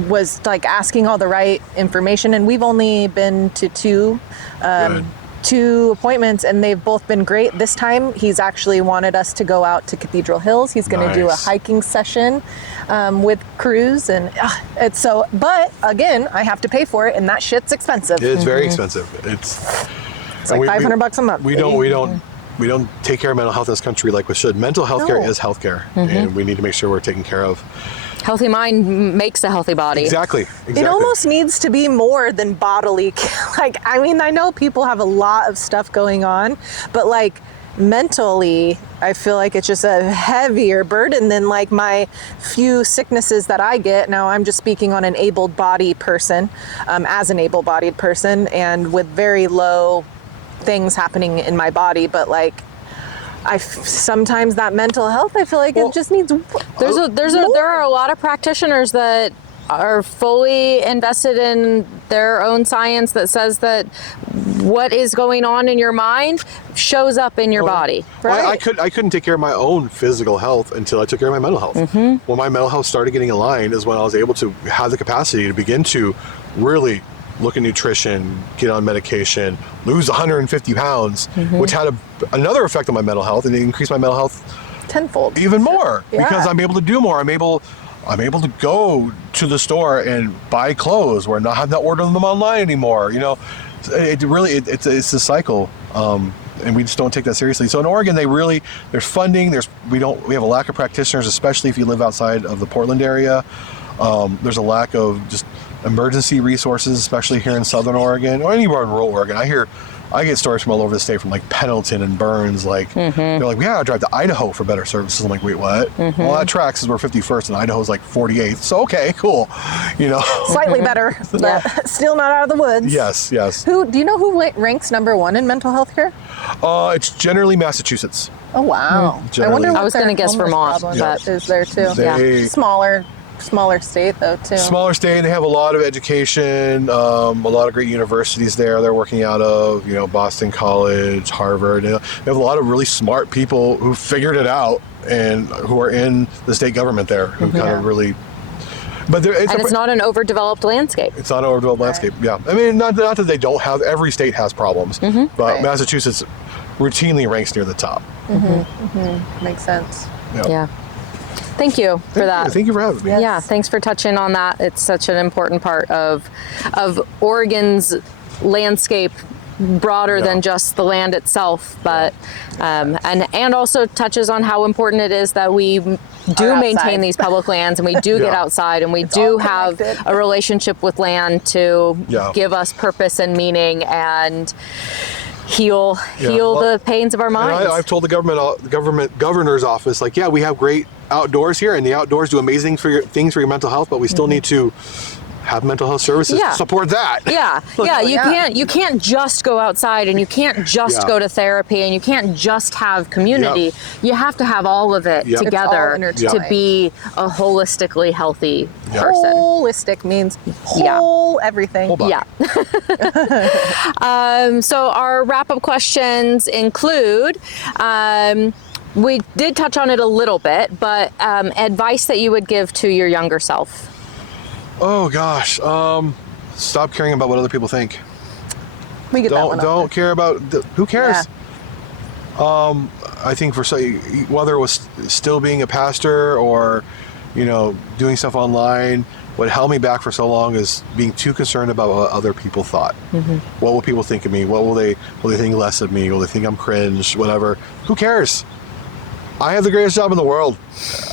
was like asking all the right information, and we've only been to two appointments and they've both been great. This time he's actually wanted us to go out to Cathedral Hills. He's going to do a hiking session with Cruz, and it's so, but again, I have to pay for it, and that shit's expensive. It's very expensive. It's like $500 a month. We don't take care of mental health in this country like we should. Mental health care is health care, and we need to make sure we're taken care of. Healthy mind makes a healthy body. Exactly. It almost needs to be more than bodily. Like, I mean, I know people have a lot of stuff going on, but like mentally, I feel like it's just a heavier burden than like my few sicknesses that I get. Now I'm just speaking on an able-bodied person, as an able-bodied person, and with very low things happening in my body, but like sometimes that mental health, I feel like it just needs. There are a lot of practitioners that are fully invested in their own science that says that what is going on in your mind shows up in your body. Right? I couldn't take care of my own physical health until I took care of my mental health. When my mental health started getting aligned is when I was able to have the capacity to begin to really look at nutrition, get on medication, lose 150 pounds, which had another effect on my mental health, and it increased my mental health tenfold, even more, because I'm able to do more. I'm able I'm able to go to the store and buy clothes where not have to order them online anymore. You know, it's a cycle. And we just don't take that seriously. So in Oregon, there's funding. We have a lack of practitioners, especially if you live outside of the Portland area. There's a lack of just emergency resources, especially here in Southern Oregon or anywhere in rural Oregon. I get stories from all over the state, from like Pendleton and Burns. Like they're like, we gotta drive to Idaho for better services. I'm like, wait, what? Well, that tracks, is we're 51st and Idaho's like 48th. So okay, cool. You know, Slightly better, but still not out of the woods. Yes. Do you know who ranks #1 in mental health care? It's generally Massachusetts. Oh wow! I Generally. wonder what I was their gonna guess homeless Vermont, problem but- is there too. Smaller state though too. Smaller state. They have a lot of education, a lot of great universities there. They're working out of, you know, Boston College, Harvard. They have a lot of really smart people who figured it out and who are in the state government there, who kind of really. But it's not an overdeveloped landscape. It's not an overdeveloped landscape. Yeah, I mean, not that they don't have. Every state has problems, but Massachusetts routinely ranks near the top. Makes sense. Yeah. Thank you for that. Thank you for having me. Yeah, thanks for touching on that. It's such an important part of Oregon's landscape, broader than just the land itself, but and also touches on how important it is that we do maintain these public lands, and we do get outside, and we do have a relationship with land to give us purpose and meaning and heal the pains of our minds. I've told the governor's office, like, we have great outdoors here, and the outdoors do amazing things for your mental health, but we still need to have mental health services to support that. You can't just go outside, and you can't just go to therapy, and you can't just have community. You have to have all of it together to be a holistically healthy person. Holistic means whole everything. Whole body. So our wrap-up questions include, we did touch on it a little bit, but advice that you would give to your younger self. Oh gosh, stop caring about what other people think. We get that one. Don't care about who cares. I think whether it was still being a pastor or, you know, doing stuff online, what held me back for so long is being too concerned about what other people thought. What will people think of me? Will they think less of me? Will they think I'm cringe? Whatever. Who cares? I have the greatest job in the world,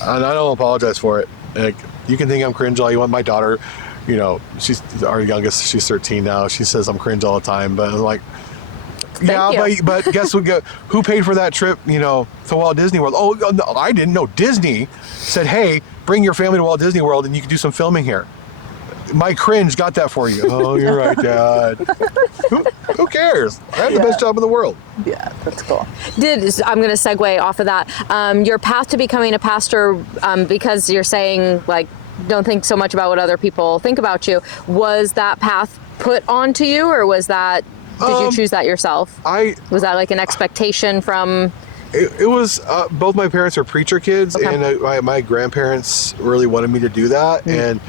and I don't apologize for it. Like, you can think I'm cringe all you want. My daughter, you know, she's our youngest. She's 13 now. She says I'm cringe all the time, but I'm like, but guess what? Who paid for that trip? You know, to Walt Disney World? Oh, no, I didn't know. Disney said, "Hey, bring your family to Walt Disney World, and you can do some filming here." My cringe got that for you. Oh, you're right, Dad. Who cares? I have the best job in the world. Yeah, that's cool. I'm going to segue off of that. Your path to becoming a pastor, because you're saying, like, don't think so much about what other people think about you. Was that path put onto you, or was that, did you choose that yourself? Was that like an expectation from? It was, both my parents are preacher kids, and my grandparents really wanted me to do that. And,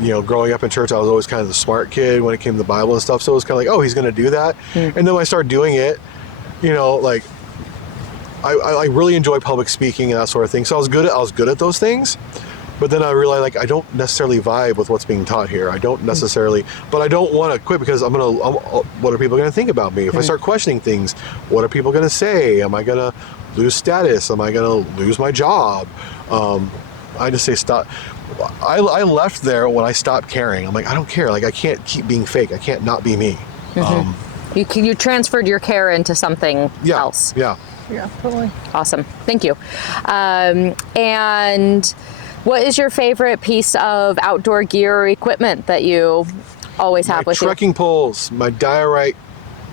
you know, growing up in church, I was always kind of the smart kid when it came to the Bible and stuff. So it was kind of like, oh, he's going to do that. And then when I started doing it, you know, like, I really enjoy public speaking and that sort of thing. So I was good at those things. But then I realized, like, I don't necessarily vibe with what's being taught here. I don't necessarily, but I don't want to quit because what are people going to think about me? If I start questioning things, what are people going to say? Am I going to lose status? Am I going to lose my job? I just say stop. I left there when I stopped caring. I'm like, I don't care. Like, I can't keep being fake. I can't not be me. You transferred your care into something else. Yeah, totally. Awesome. Thank you. And what is your favorite piece of outdoor gear or equipment that you always have with you? Trekking poles. My Diorite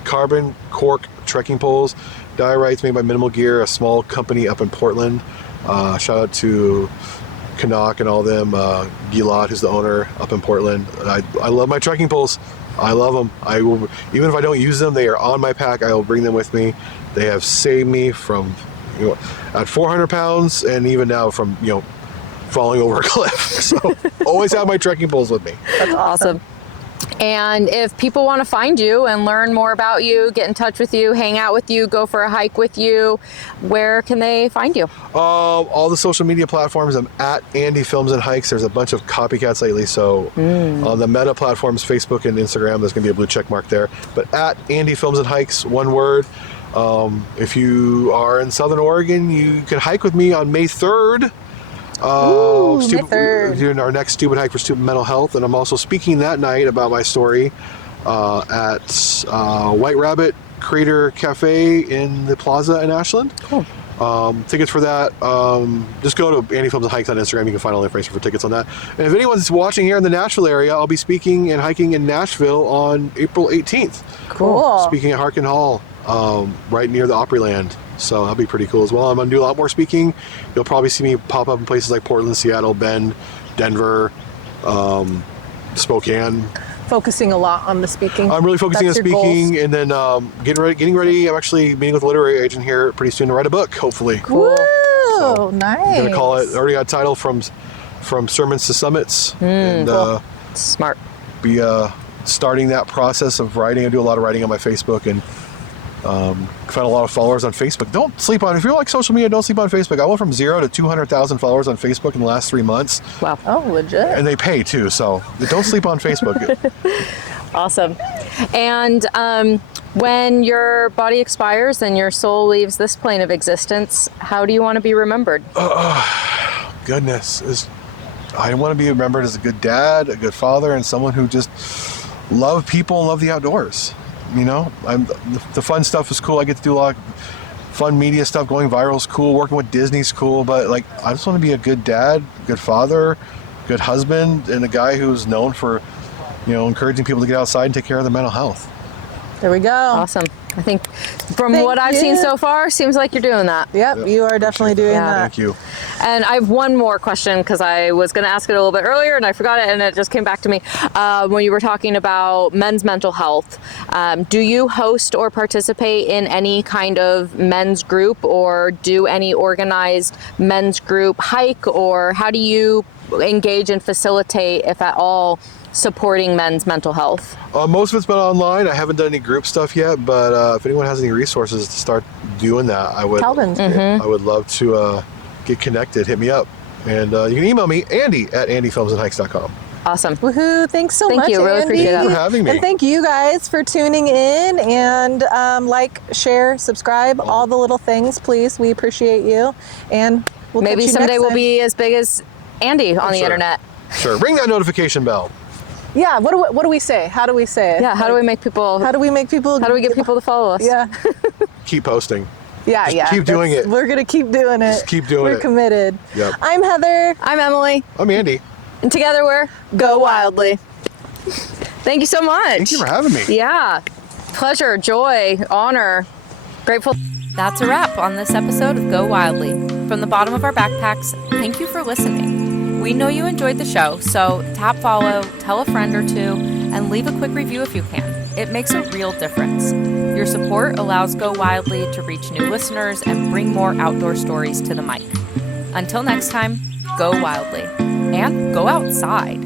carbon cork trekking poles. Diorite's made by Minimal Gear, a small company up in Portland. Shout out to Canuck and all them, Gilad, who's the owner up in Portland. I love my trekking poles. I love them. I will, even if I don't use them, they are on my pack. I will bring them with me. They have saved me from, you know, at 400 pounds and even now from, you know, falling over a cliff. So always have my trekking poles with me. That's awesome. And if people want to find you and learn more about you, get in touch with you, hang out with you, go for a hike with you, where can they find you? All the social media platforms. I'm at Andy Films and Hikes. There's a bunch of copycats lately. So on the Meta platforms, Facebook and Instagram, there's going to be a blue check mark there. But at Andy Films and Hikes, one word. If you are in Southern Oregon, you can hike with me on May 3rd. We're doing our next stupid hike for student mental health, and I'm also speaking that night about my story at White Rabbit Crater Cafe in the Plaza in Ashland. Cool. Tickets for that, just go to Andy Films and Hikes on Instagram. You can find all the information for tickets on that. And if anyone's watching here in the Nashville area, I'll be speaking and hiking in Nashville on April 18th. Cool. Speaking at Harkin Hall, right near the Opryland. So that'll be pretty cool as well. I'm going to do a lot more speaking. You'll probably see me pop up in places like Portland, Seattle, Bend, Denver, Spokane. Focusing a lot on the speaking. I'm really focusing on That's your speaking, goals. and then getting ready. I'm actually meeting with a literary agent here pretty soon to write a book, hopefully. Woo, So, nice. I'm going to call it, already got a title, From Sermons to Summits. And cool. Smart. be starting that process of writing. I do a lot of writing on my Facebook, and found a lot of followers on Facebook. Don't sleep on, if you're like social media, don't sleep on Facebook. I went from 0 to 200,000 followers on Facebook in the last 3 months. Wow. Oh, legit. And they pay too, so don't sleep on Facebook. Awesome. And when your body expires and your soul leaves this plane of existence, how do you want to be remembered? Goodness, I want to be remembered as a good dad, a good father, and someone who just loved people and loved the outdoors. You know, the fun stuff is cool. I get to do a lot of fun media stuff. Going viral is cool. Working with Disney's cool. But like, I just want to be a good dad, good father, good husband, and a guy who's known for, encouraging people to get outside and take care of their mental health. There we go. Awesome. I think from Thank what I've seen you. so far, seems like you're doing that. Yep, you are definitely doing Yeah. that. Thank you. And I have one more question, because I was going to ask it a little bit earlier and I forgot it, and it just came back to me when you were talking about men's mental health. Do you host or participate in any kind of men's group, or do any organized men's group hike, or how do you engage and facilitate, if at all, supporting men's mental health? Most of it's been online. I haven't done any group stuff yet, but if anyone has any resources to start doing that, I would. Calvin's I would love to get connected. Hit me up, and you can email me, Andy@andyfilmsandhikes.com. Awesome. Woohoo! Thanks so Thank much, you. Really Andy. appreciate Thank you for having me. And thank you guys for tuning in, and like, share, subscribe, all the little things, please. We appreciate you, and we'll catch Maybe you someday next we'll time. be as big as Andy on the Sure. internet. Sure. Ring that notification bell. Yeah. What do we say? How do we say it? Yeah. How do we make people? How do we make people? How do we get people to follow us? Yeah. Keep posting. Yeah. Just Yeah. keep doing it. We're gonna keep doing it. Just keep doing We're it. committed. Yep. I'm Heather. I'm Emily, I'm Andy. and together we're Go wildly. Thank you so much. Thank you for having me. Yeah. Pleasure, joy, honor, grateful. That's a wrap on this episode of Go Wildly. From the bottom of our backpacks, thank you for listening. We know you enjoyed the show, so tap follow, tell a friend or two, and leave a quick review if you can. It makes a real difference. Your support allows Go Wildly to reach new listeners and bring more outdoor stories to the mic. Until next time, go wildly and go outside.